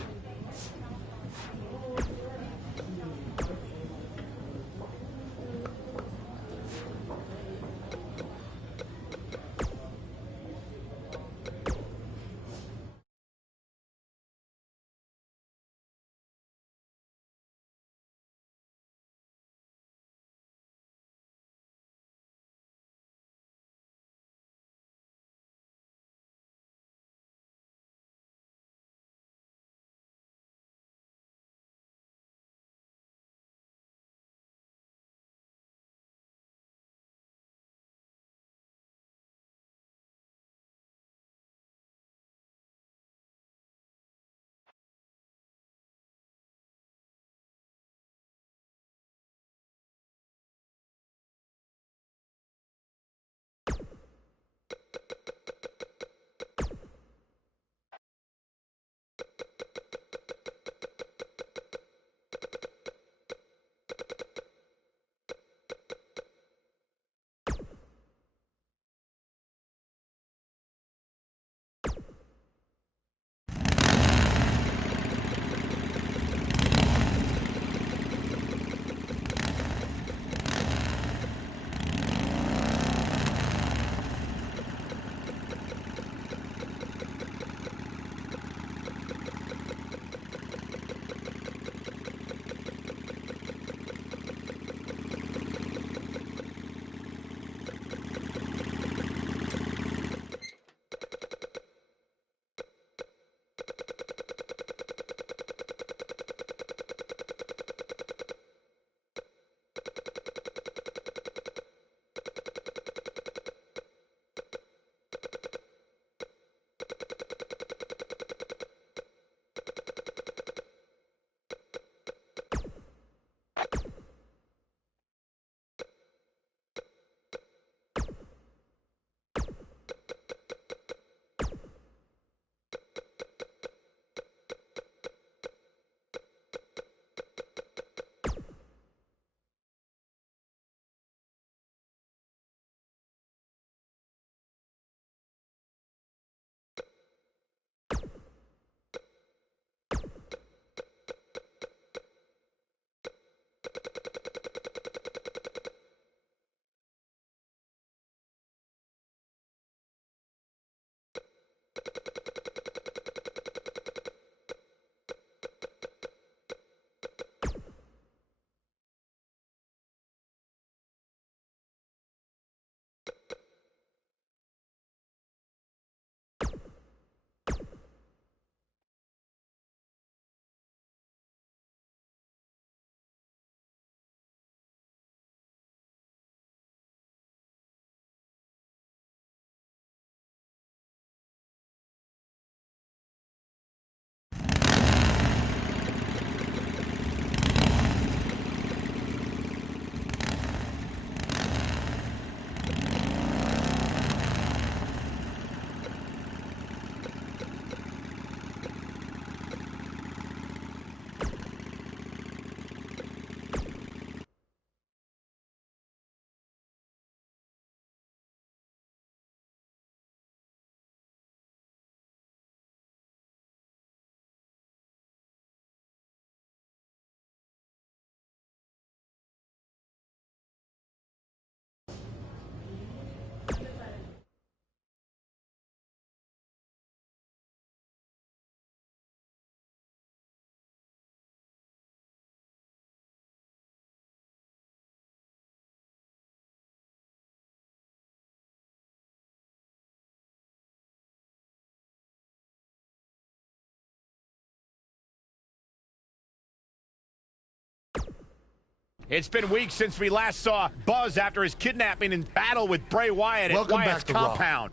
It's been weeks since we last saw Buzz after his kidnapping and battle with Bray Wyatt at Wyatt's compound.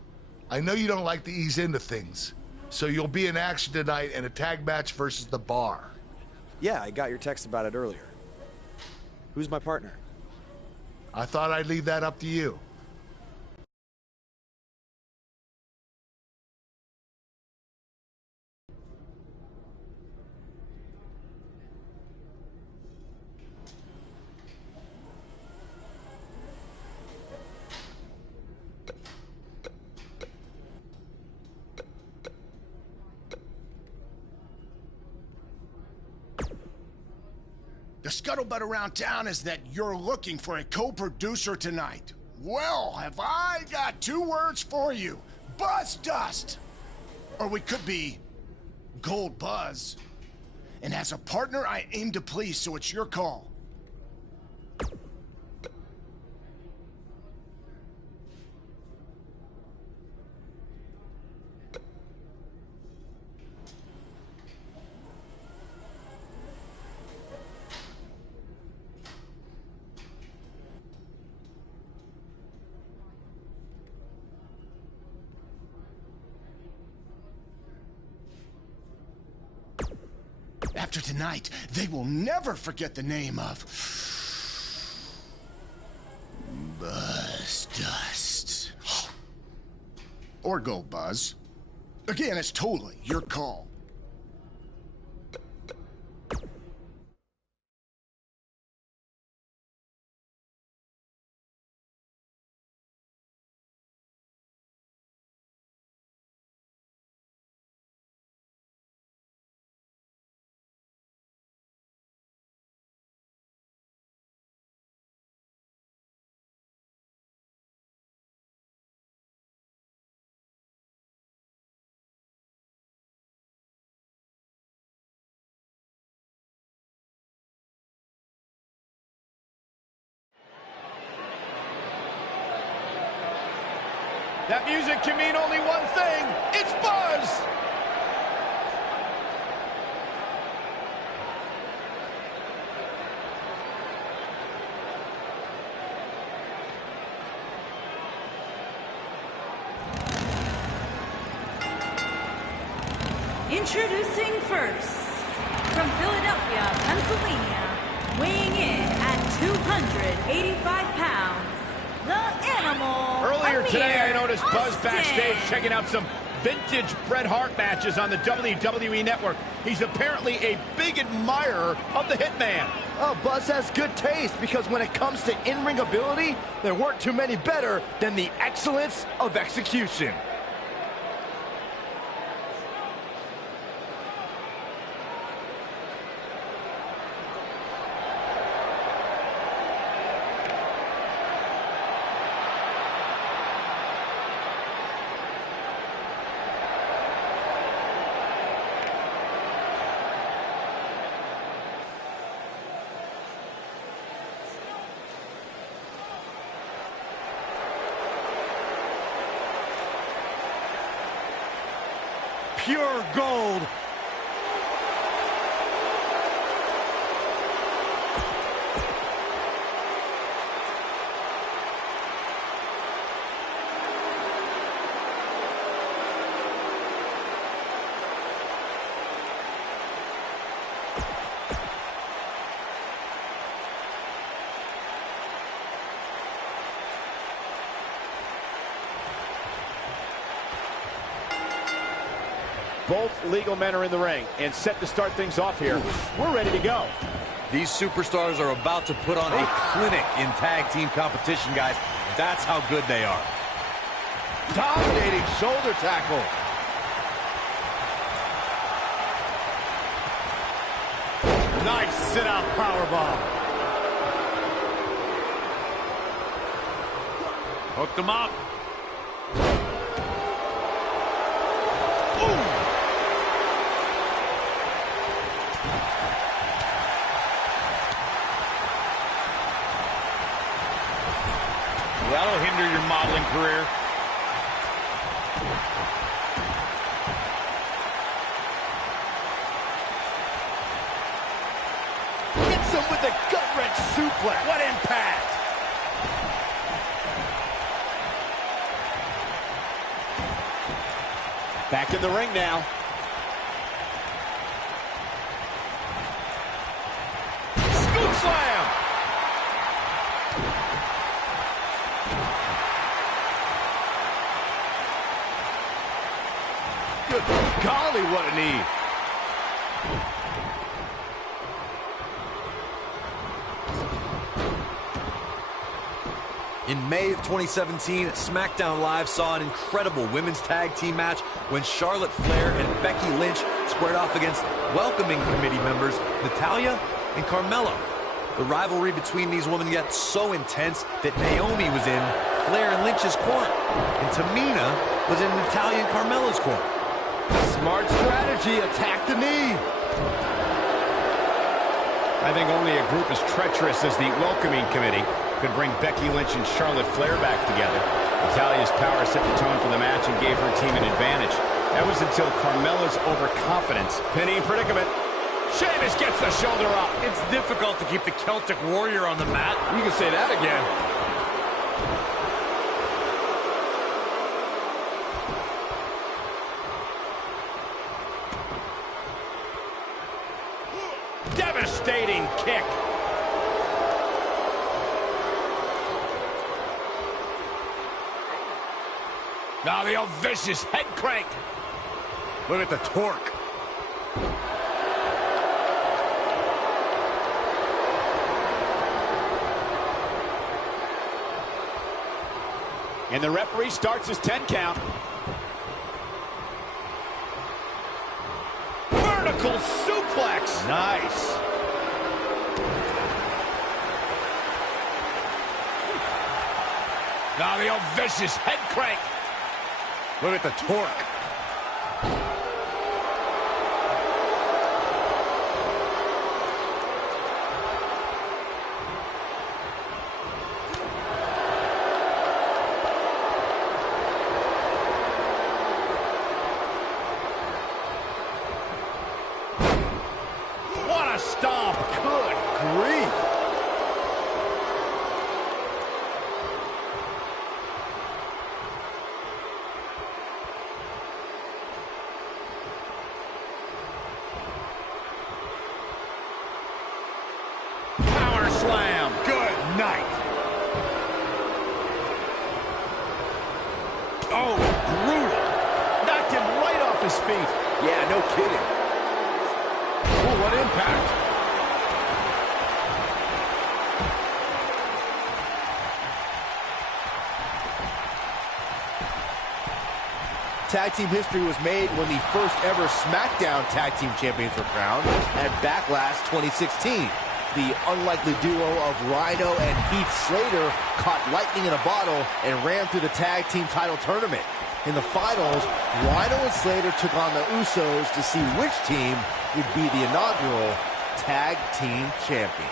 I know you don't like to ease into things, so you'll be in action tonight in a tag match versus The Bar. Yeah, I got your text about it earlier. Who's my partner? I thought I'd leave that up to you. The scuttlebutt around town is that you're looking for a co-producer tonight. Well, have I got 2 words for you. Buzz Dust! Or we could be Gold Buzz. And as a partner, I aim to please, so it's your call. After tonight, they will never forget the name of Buzz Dust. Or Gold Buzz. Again, it's totally your call. That music can mean only one thing. It's Buzz! Introducing first, from Philadelphia, Pennsylvania, weighing in at 285 pounds, the Animal. Earlier today, I noticed Buzz Austin. backstage checking out some vintage Bret Hart matches on the WWE Network. He's apparently a big admirer of the Hitman. Oh, Buzz has good taste, because when it comes to in-ring ability, there weren't too many better than the excellence of execution. Pure gold. Both legal men are in the ring and set to start things off here. We're ready to go. These superstars are about to put on a clinic in tag team competition, guys. That's how good they are. Dominating shoulder tackle. Nice sit-out powerbomb. Hooked him up. That'll hinder your modeling career. Hits him with a gut-wrench suplex. What impact! Back in the ring now. Scoop slam! Good golly, what a knee. In May of 2017, SmackDown Live saw an incredible women's tag team match when Charlotte Flair and Becky Lynch squared off against welcoming committee members Natalya and Carmella. The rivalry between these women got so intense that Naomi was in Flair and Lynch's corner, and Tamina was in Natalya and Carmella's corner. Smart strategy, attack the knee. I think only a group as treacherous as the welcoming committee could bring Becky Lynch and Charlotte Flair back together. Natalya's power set the tone for the match and gave her team an advantage. That was until Carmella's overconfidence. Penny in predicament. Sheamus gets the shoulder up. It's difficult to keep the Celtic Warrior on the mat. You can say that again. Devastating kick. Now the old vicious head crank. Look at the torque. And the referee starts his 10 count. Vertical suplex. Nice. Now the old vicious head crank. Look at the torque. What a stomp. Good grief. Power slam. Good night. Oh, brutal. Knocked him right off his feet. Yeah, no kidding. Oh, what impact. Tag team history was made when the first ever SmackDown Tag Team Champions were crowned at Backlash 2016. The unlikely duo of Rhino and Heath Slater caught lightning in a bottle and ran through the tag team title tournament. In the finals, Rhino and Slater took on the Usos to see which team would be the inaugural Tag Team Champions.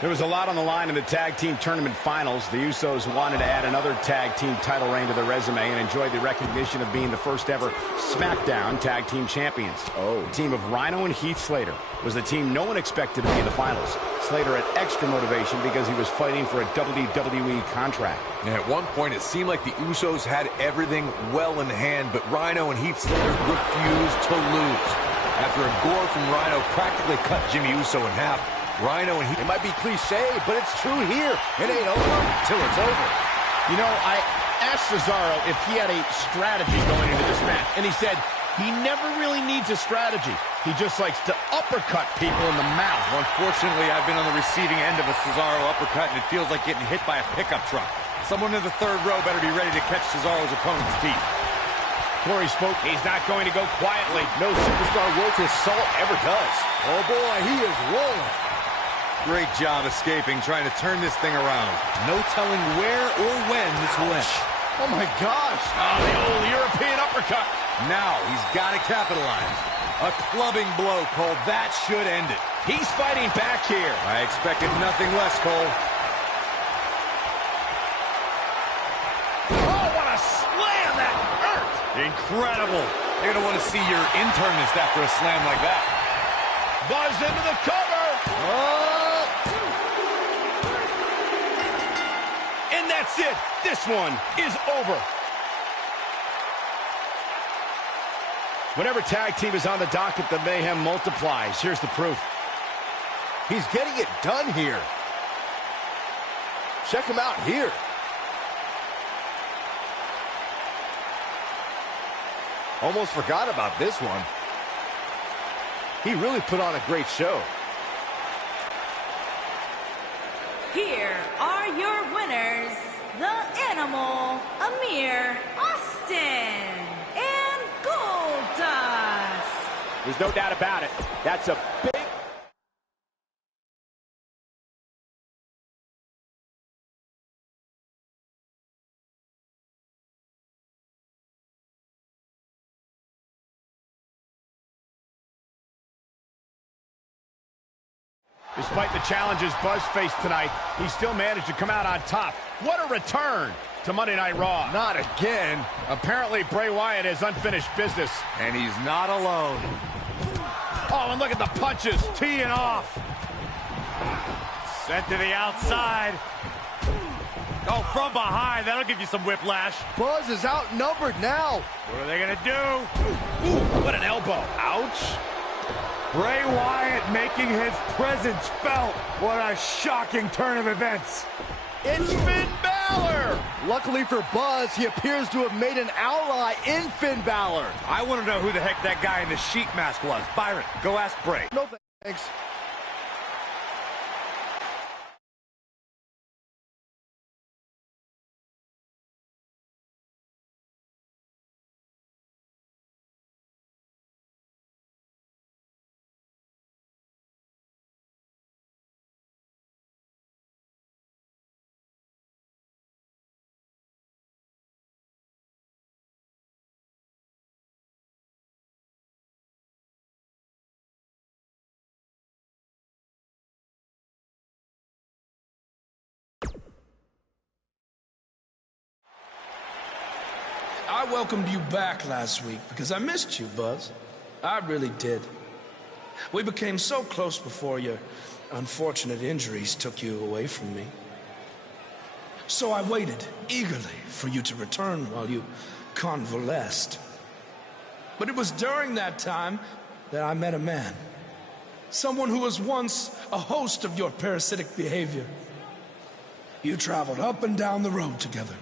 There was a lot on the line in the tag team tournament finals. The Usos wanted to add another tag team title reign to their resume and enjoyed the recognition of being the first ever SmackDown tag team champions. The team of Rhino and Heath Slater was the team no one expected to be in the finals. Slater had extra motivation because he was fighting for a WWE contract. And at one point, it seemed like the Usos had everything well in hand, but Rhino and Heath Slater refused to lose. After a gore from Rhino practically cut Jimmy Uso in half, Rhino and Heath... It might be cliche, but it's true here. It ain't over till it's over. You know, I asked Cesaro if he had a strategy going into this match, and he said he never really needs a strategy. He just likes to uppercut people in the mouth. Unfortunately, I've been on the receiving end of a Cesaro uppercut, and it feels like getting hit by a pickup truck. Someone in the third row better be ready to catch Cesaro's opponent's teeth. Corey spoke. He's not going to go quietly. No superstar worth his salt ever does. Oh, boy, he is rolling. Great job escaping, trying to turn this thing around. No telling where or when this will end. Oh, my gosh. Oh, the old European uppercut. Now he's got to capitalize. A clubbing blow called that should end it. He's fighting back here. I expected nothing less, Cole. Oh, what a slam. That hurt. Incredible. You're going to want to see your internist after a slam like that. Buzz into the cover. And that's it. This one is over. Whenever tag team is on the docket, the mayhem multiplies. Here's the proof. He's getting it done here. Check him out here. Almost forgot about this one. He really put on a great show. Here are your winners, the Animal, Amir, Austin, and Goldust. There's no doubt about it. That's a big... Despite the challenges Buzz faced tonight, he still managed to come out on top. What a return to Monday Night Raw. Not again. Apparently, Bray Wyatt has unfinished business. And he's not alone. Oh, and look at the punches, teeing off. Sent to the outside. Oh, from behind. That'll give you some whiplash. Buzz is outnumbered now. What are they going to do? Ooh, what an elbow. Ouch. Bray Wyatt making his presence felt. What a shocking turn of events. It's Finn Balor. Luckily for Buzz, he appears to have made an ally in Finn Balor. I want to know who the heck that guy in the sheet mask was. Byron, go ask Bray. No thanks. I welcomed you back last week because I missed you, Buzz. I really did. We became so close before your unfortunate injuries took you away from me. So I waited eagerly for you to return while you convalesced. But it was during that time that I met a man. Someone who was once a host of your parasitic behavior. You traveled up and down the road together.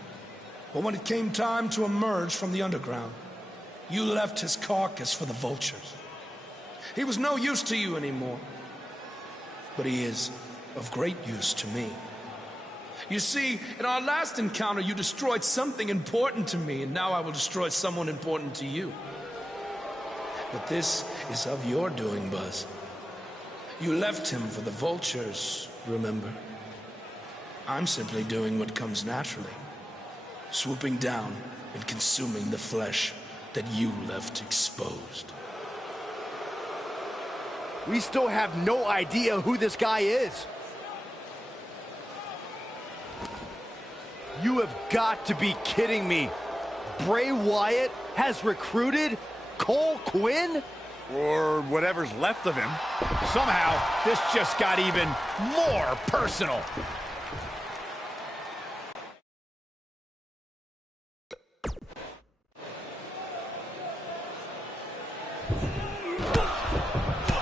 But when it came time to emerge from the underground, you left his carcass for the vultures. He was no use to you anymore, but he is of great use to me. You see, in our last encounter, you destroyed something important to me, and now I will destroy someone important to you. But this is of your doing, Buzz. You left him for the vultures, remember? I'm simply doing what comes naturally. Swooping down and consuming the flesh that you left exposed. We still have no idea who this guy is. You have got to be kidding me. Bray Wyatt has recruited Cole Quinn? Or whatever's left of him. Somehow, this just got even more personal.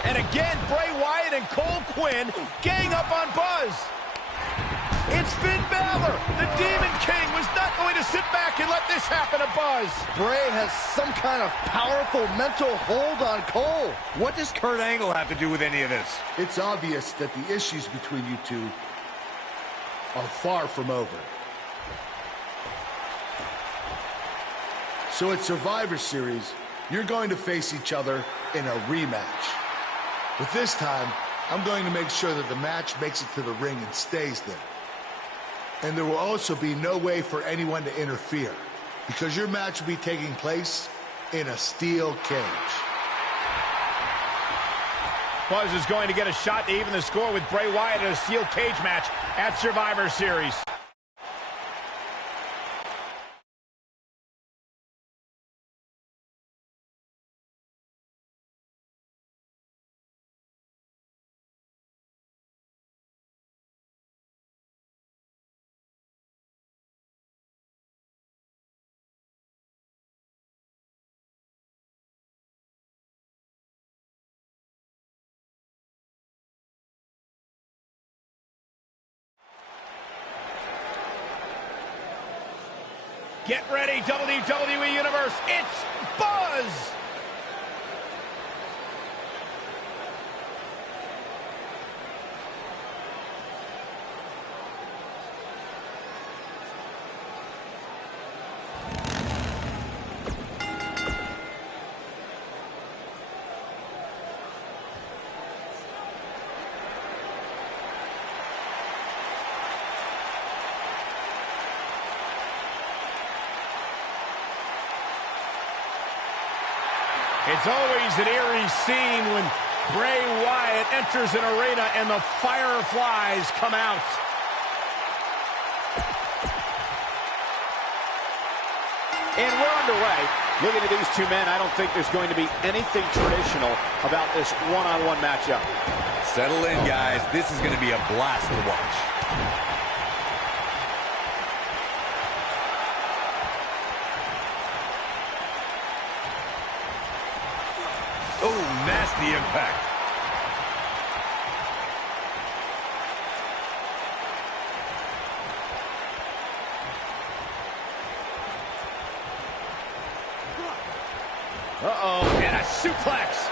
And again, Bray Wyatt and Cole Quinn gang up on Buzz. It's Finn Balor. The Demon King was not going to sit back and let this happen to Buzz. Bray has some kind of powerful mental hold on Cole. What does Kurt Angle have to do with any of this? It's obvious that the issues between you two are far from over. So at Survivor Series, you're going to face each other in a rematch. But this time, I'm going to make sure that the match makes it to the ring and stays there. And there will also be no way for anyone to interfere, because your match will be taking place in a steel cage. Buzz is going to get a shot to even the score with Bray Wyatt in a steel cage match at Survivor Series. Get ready, WWE Universe. It's Buzz. It's always an eerie scene when Bray Wyatt enters an arena and the fireflies come out. And we're underway. Looking at these two men, I don't think there's going to be anything traditional about this one-on-one matchup. Settle in, guys. This is going to be a blast to watch. Oh, nasty impact. Uh-oh, and a suplex.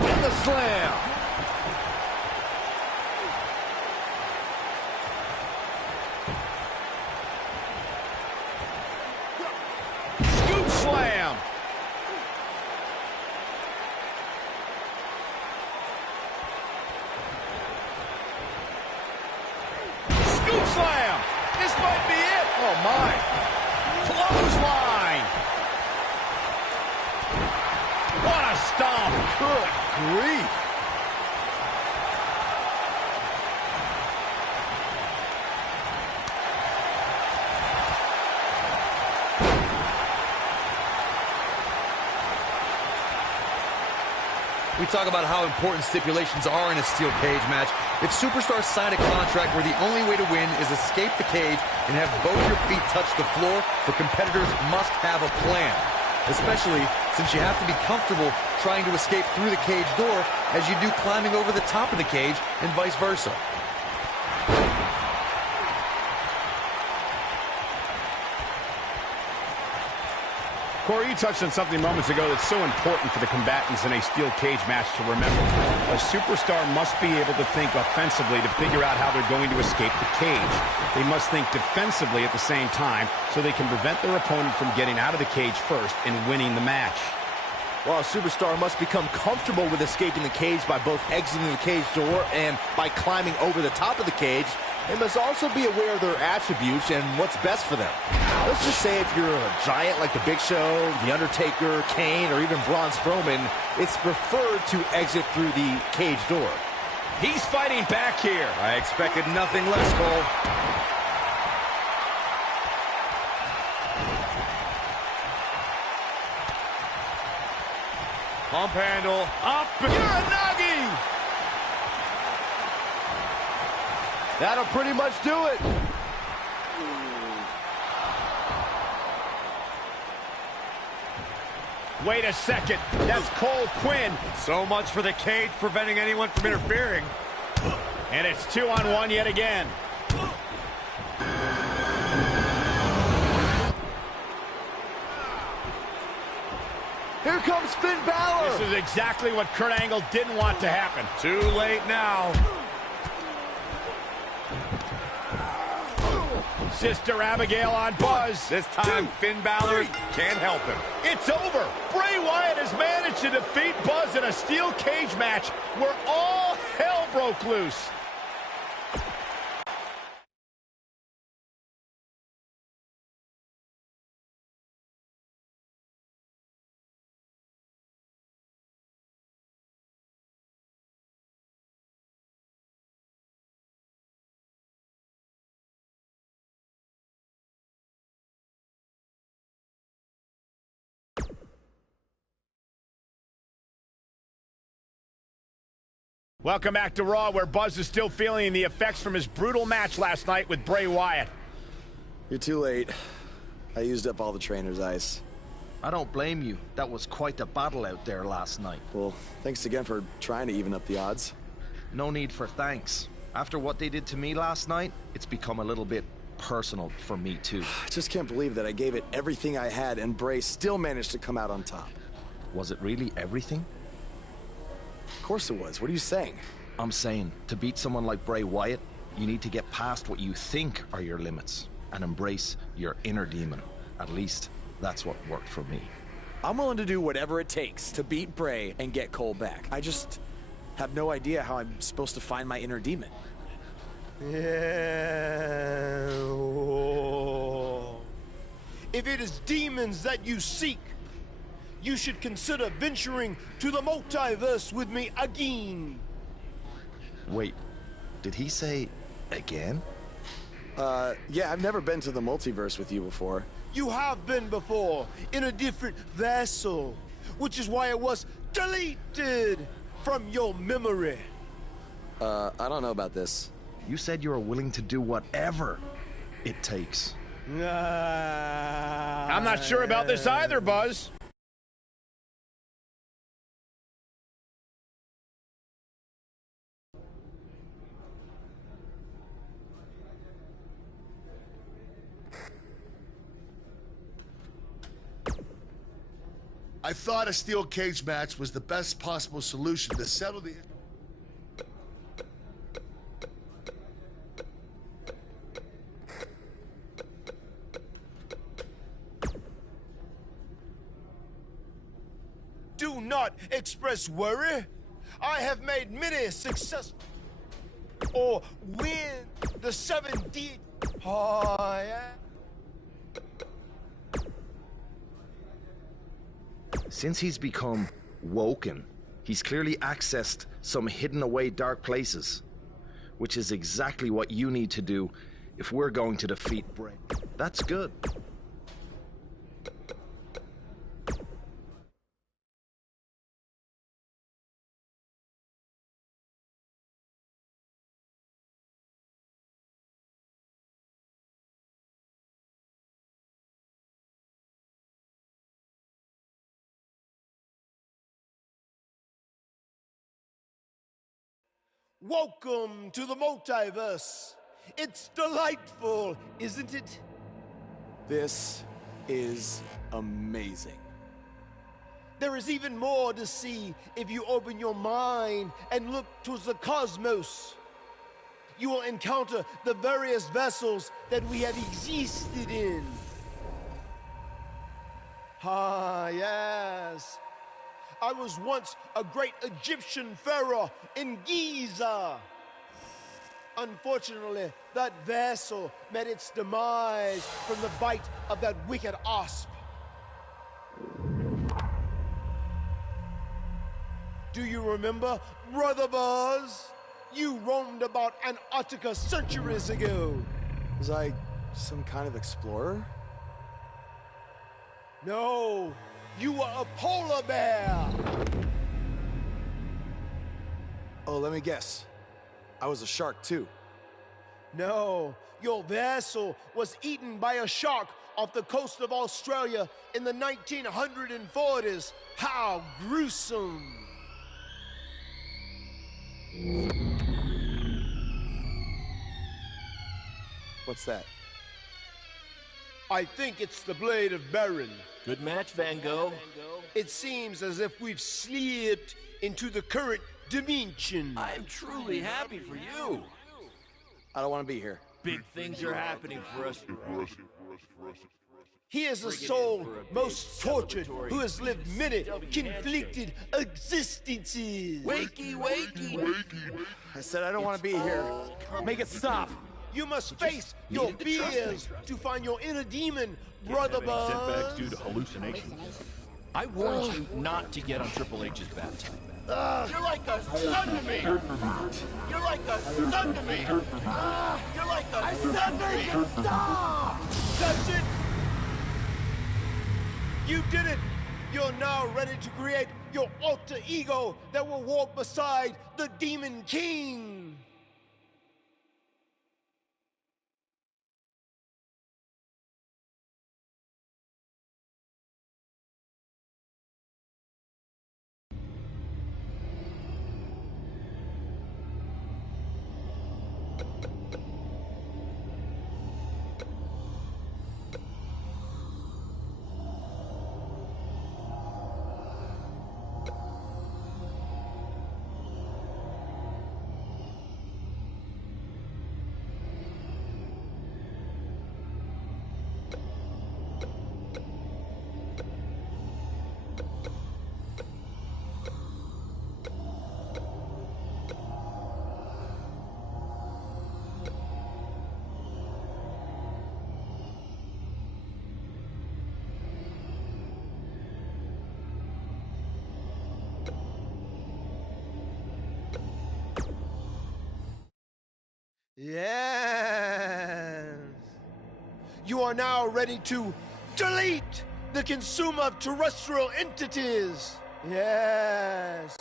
And the slam. Scoop slam. Scoop slam. This might be it. Oh, my. Clothesline. What a stomp. Good grief. We talk about how important stipulations are in a steel cage match. If superstars sign a contract where the only way to win is escape the cage and have both your feet touch the floor, the competitors must have a plan. Especially since you have to be comfortable trying to escape through the cage door as you do climbing over the top of the cage and vice versa. Corey, you touched on something moments ago that's so important for the combatants in a steel cage match to remember. A superstar must be able to think offensively to figure out how they're going to escape the cage. They must think defensively at the same time so they can prevent their opponent from getting out of the cage first and winning the match. Well, a superstar must become comfortable with escaping the cage by both exiting the cage door and by climbing over the top of the cage. They must also be aware of their attributes and what's best for them. Let's just say if you're a giant like The Big Show, The Undertaker, Kane, or even Braun Strowman, it's preferred to exit through the cage door. He's fighting back here. I expected nothing less, Cole. Pump handle. Up. Uranagi. That'll pretty much do it. Wait a second. That's Cole Quinn. So much for the cage preventing anyone from interfering. And it's 2-on-1 yet again. Here comes Finn Balor. This is exactly what Kurt Angle didn't want to happen. Too late now. Sister Abigail on Buzz. This time, Finn Balor can't help him. It's over. Bray Wyatt has managed to defeat Buzz in a steel cage match where all hell broke loose. Welcome back to Raw, where Buzz is still feeling the effects from his brutal match last night with Bray Wyatt. You're too late. I used up all the trainer's ice. I don't blame you. That was quite a battle out there last night. Well, thanks again for trying to even up the odds. No need for thanks. After what they did to me last night, it's become a little bit personal for me, too. I just can't believe that I gave it everything I had and Bray still managed to come out on top. Was it really everything? Of course it was. What are you saying? I'm saying, to beat someone like Bray Wyatt, you need to get past what you think are your limits and embrace your inner demon. At least, that's what worked for me. I'm willing to do whatever it takes to beat Bray and get Cole back. I just have no idea how I'm supposed to find my inner demon. Yeah. If it is demons that you seek, you should consider venturing to the multiverse with me again. Wait, did he say again? Yeah, I've never been to the multiverse with you before. You have been before, in a different vessel, which is why it was deleted from your memory. I don't know about this. You said you were willing to do whatever it takes. I'm not sure about this either, Buzz. I thought a steel cage match was the best possible solution to settle the... Do not express worry. I have made many successful or win the 7D. Oh, yeah. Since he's become woken, he's clearly accessed some hidden away dark places, which is exactly what you need to do if we're going to defeat Bray. That's good. Welcome to the multiverse. It's delightful, isn't it? This is amazing. There is even more to see if you open your mind and look towards the cosmos. You will encounter the various vessels that we have existed in. Ah, yes. I was once a great Egyptian pharaoh in Giza. Unfortunately, that vessel met its demise from the bite of that wicked asp. Do you remember, Brother Buzz? You roamed about Antarctica centuries ago. Was I some kind of explorer? No, you were a polar bear. Oh, let me guess. I was a shark too. No, your vessel was eaten by a shark off the coast of Australia in the 1940s. How gruesome. What's that? I think it's the blade of Baron. Good match, Van Gogh. It seems as if we've slipped into the current dimension. I'm truly happy for you. I don't want to be here. Big things are happening for us. He is a soul most tortured who has lived many conflicted existences. Wakey, wakey. I said I don't want to be here. Make it stop. You must face your fears to find your inner demon, Brother Buzz. Setbacks due to hallucinations. I warned you not to get on Triple H's bad time. You're like a son to me! You're like a son to me! You're like a I said make it stop! That's it! You did it! You're now ready to create your alter ego that will walk beside the Demon King! Yes. You are now ready to delete the consumer of terrestrial entities. Yes.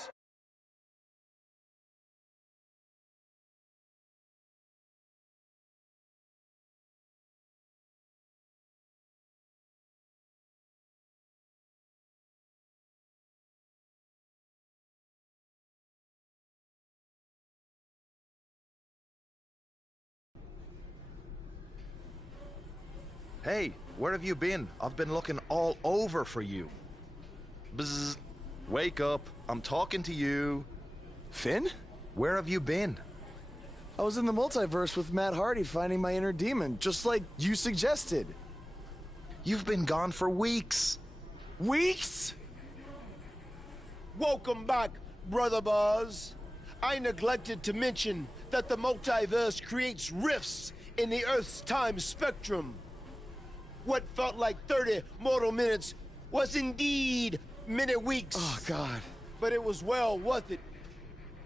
Hey, where have you been? I've been looking all over for you. Bzzz. Wake up. I'm talking to you. Finn? Where have you been? I was in the multiverse with Matt Hardy finding my inner demon, just like you suggested. You've been gone for weeks. Weeks? Welcome back, Brother Buzz. I neglected to mention that the multiverse creates rifts in the Earth's time spectrum. What felt like 30 mortal minutes was indeed many weeks. Oh, God. But it was well worth it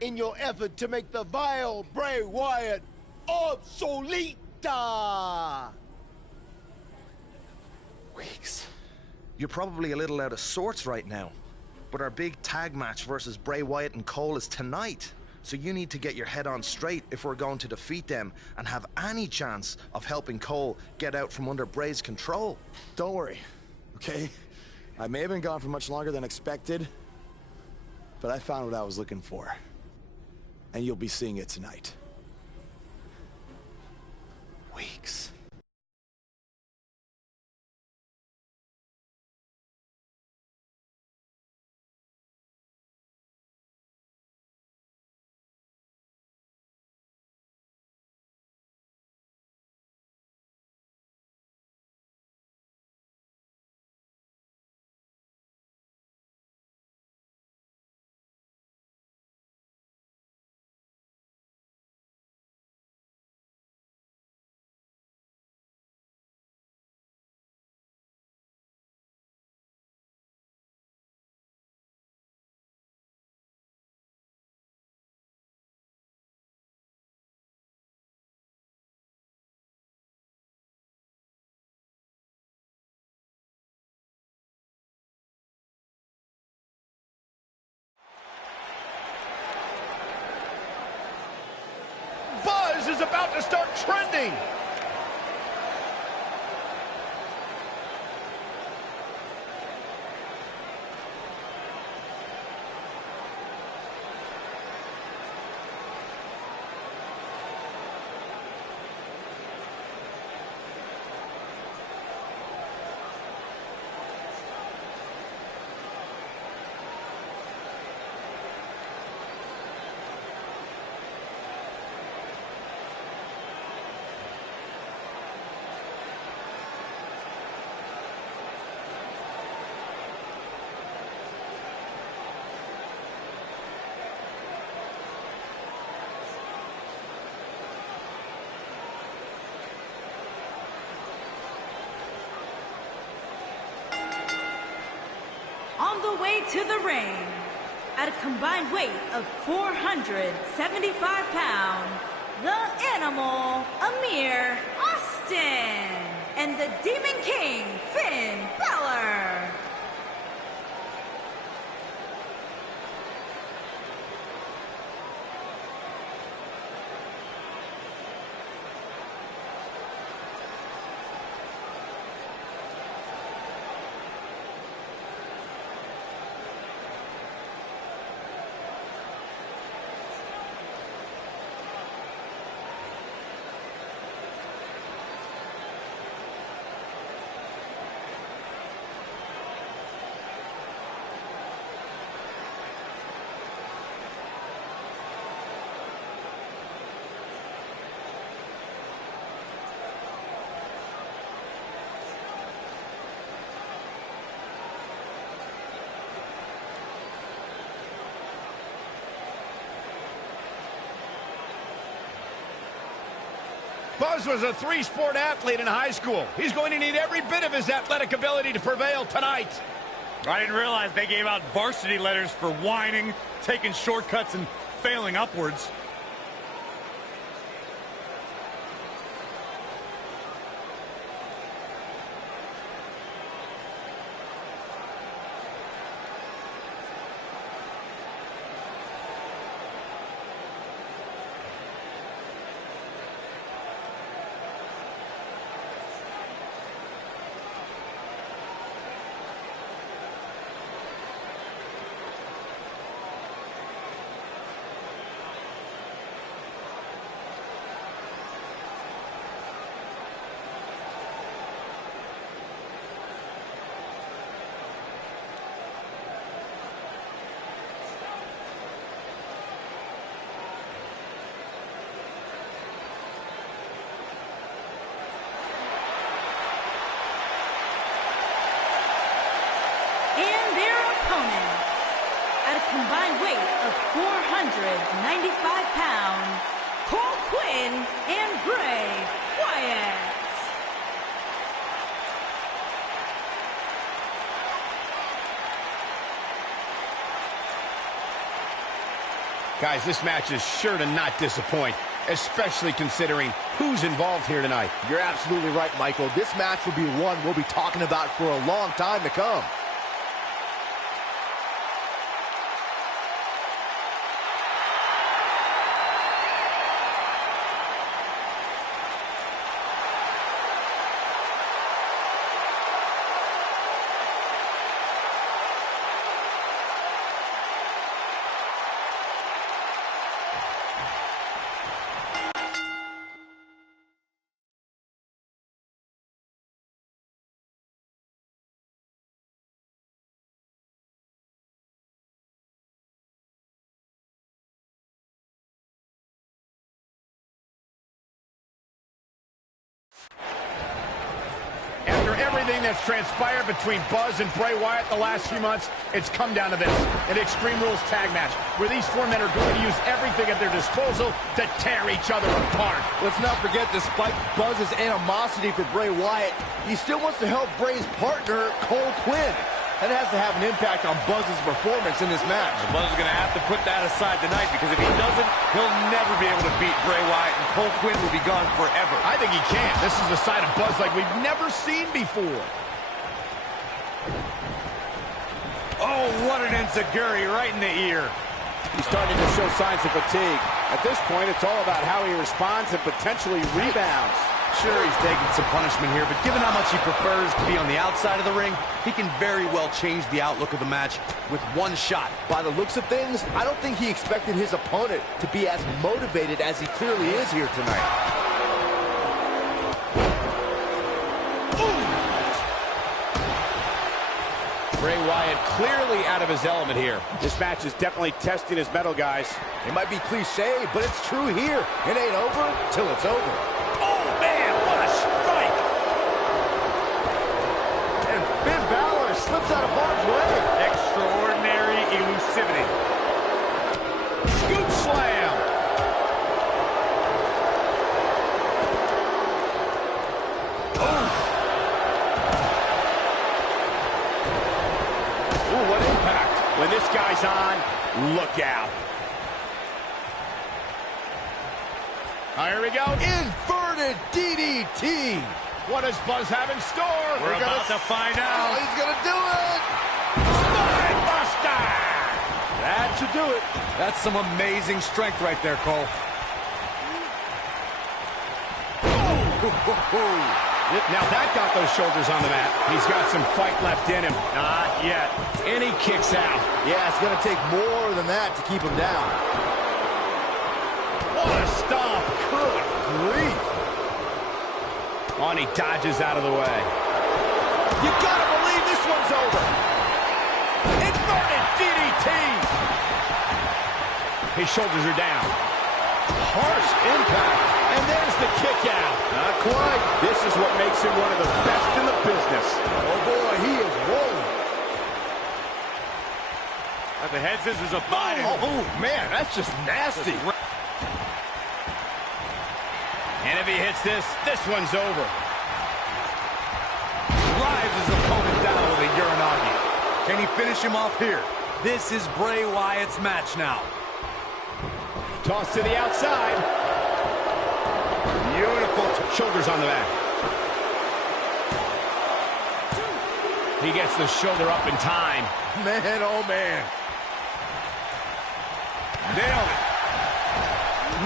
in your effort to make the vile Bray Wyatt obsoleta. Weeks. You're probably a little out of sorts right now, but our big tag match versus Bray Wyatt and Cole is tonight. So you need to get your head on straight if we're going to defeat them and have any chance of helping Cole get out from under Bray's control. Don't worry, okay? I may have been gone for much longer than expected, but I found what I was looking for. And you'll be seeing it tonight. Weeks. Buzz is about to start trending. On the way to the ring, at a combined weight of 475 pounds, the Animal, Amir Austin, and the Demon King, Finn Balor. Buzz was a three-sport athlete in high school. He's going to need every bit of his athletic ability to prevail tonight. I didn't realize they gave out varsity letters for whining, taking shortcuts, and failing upwards. combined weight of 495 pounds, Cole Quinn and Bray Wyatt. Guys, this match is sure to not disappoint, especially considering who's involved here tonight. You're absolutely right, Michael. This match will be one we'll be talking about for a long time to come. After everything that's transpired between Buzz and Bray Wyatt the last few months, it's come down to this, an Extreme Rules tag match, where these four men are going to use everything at their disposal to tear each other apart. Let's not forget, despite Buzz's animosity for Bray Wyatt, he still wants to help Bray's partner, Cole Quinn. That has to have an impact on Buzz's performance in this match. Well, Buzz is going to have to put that aside tonight, because if he doesn't, he'll never be able to beat Bray Wyatt, and Cole Quinn will be gone forever. I think he can. This is the side of Buzz like we've never seen before. Oh, what an enziguri right in the ear. He's starting to show signs of fatigue. At this point, it's all about how he responds and potentially rebounds. Sure, he's taking some punishment here, but given how much he prefers to be on the outside of the ring, he can very well change the outlook of the match with one shot. By the looks of things, I don't think he expected his opponent to be as motivated as he clearly is here tonight. Bray Wyatt clearly out of his element here. This match is definitely testing his mettle, guys. It might be cliche, but it's true here. It ain't over till it's over. Oh, man, what a strike! And Finn Balor slips out of harm's way. Extraordinary elusivity. Scoop slam. Ooh, what impact. When this guy's on, look out. Here we go. Inverted DDT. What does Buzz have in store? We're about to find out. Oh, he's going to do it. Spinebuster. That should do it. That's some amazing strength right there, Cole. Now that got those shoulders on the mat. He's got some fight left in him. Not yet. And he kicks out. Yeah, it's going to take more than that to keep him down. What a stomp. Good grief. Oh, and he dodges out of the way. You got to believe this one's over. Inverted DDT. His shoulders are down. Harsh impact. And there's the kick out. Not quite. This is what makes him one of the best in the business. Oh, boy, he is rolling. At the head scissors of fire. Oh, man, that's just nasty. And if he hits this, this one's over. Drives his opponent down with a Uranagi. Can he finish him off here? This is Bray Wyatt's match now. Toss to the outside. Beautiful. Shoulders on the back. He gets the shoulder up in time. Man, oh, man. Nailed it.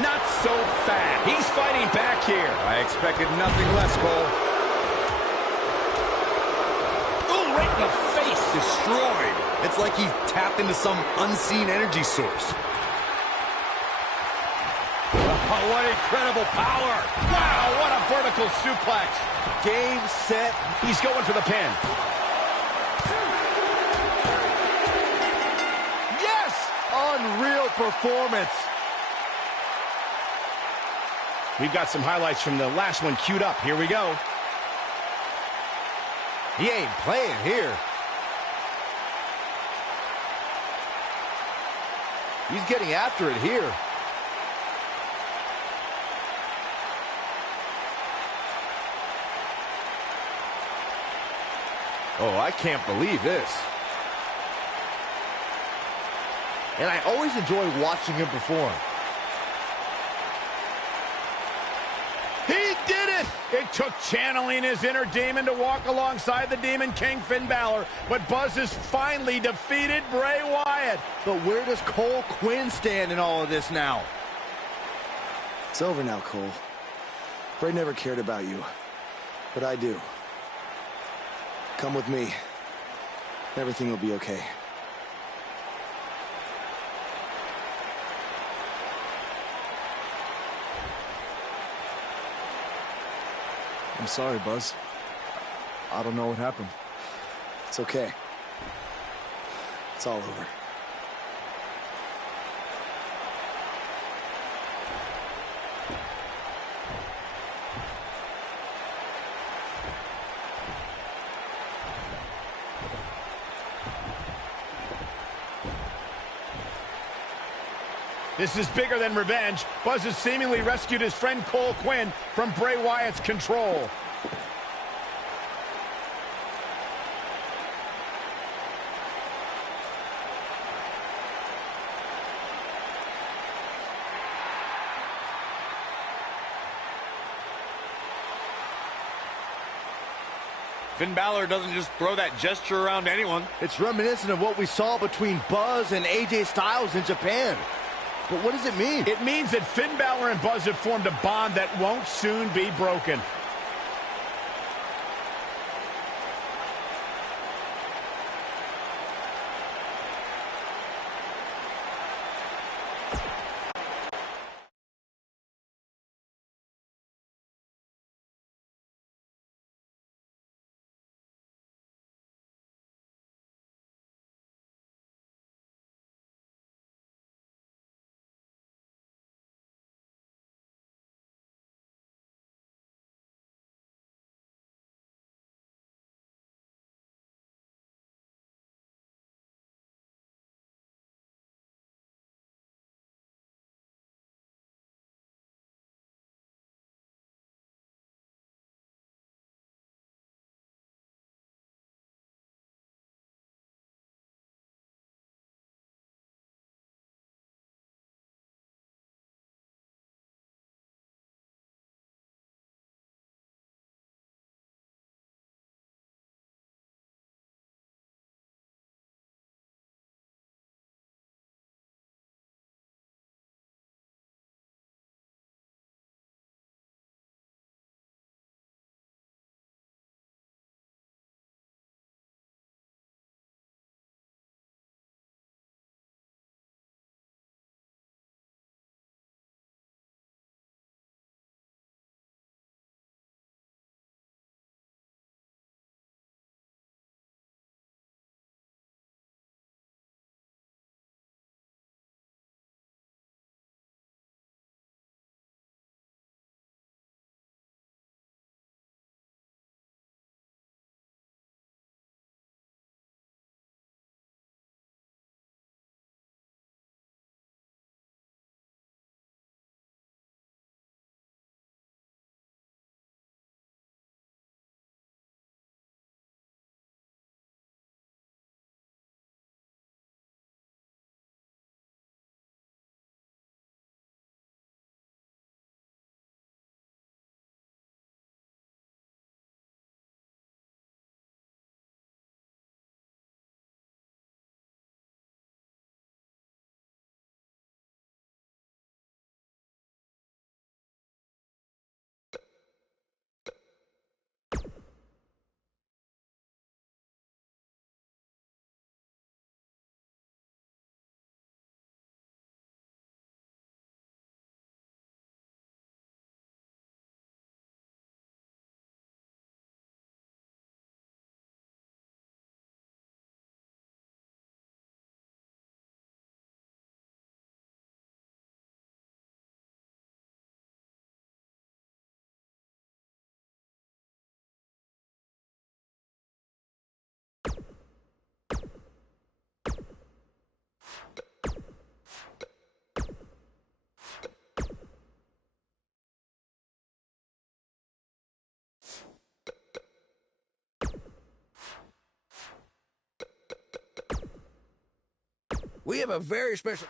Not so fast. He's fighting back here. I expected nothing less, Cole. Ooh, right in the face. Destroyed. It's like he tapped into some unseen energy source. Oh, what incredible power. Wow, what a vertical suplex. Game, set. He's going for the pin. Yes! Unreal performance. We've got some highlights from the last one queued up. Here we go. He ain't playing here. He's getting after it here. Oh, I can't believe this. And I always enjoy watching him perform. He did it! It took channeling his inner demon to walk alongside the Demon King Finn Balor, but Buzz has finally defeated Bray Wyatt. But where does Cole Quinn stand in all of this now? It's over now, Cole. Bray never cared about you, but I do. Come with me. Everything will be okay. I'm sorry, Buzz. I don't know what happened. It's okay. It's all over. This is bigger than revenge. Buzz has seemingly rescued his friend Cole Quinn from Bray Wyatt's control. Finn Balor doesn't just throw that gesture around to anyone. It's reminiscent of what we saw between Buzz and AJ Styles in Japan. But what does it mean? It means that Finn Balor and Buzz have formed a bond that won't soon be broken. We have a very special...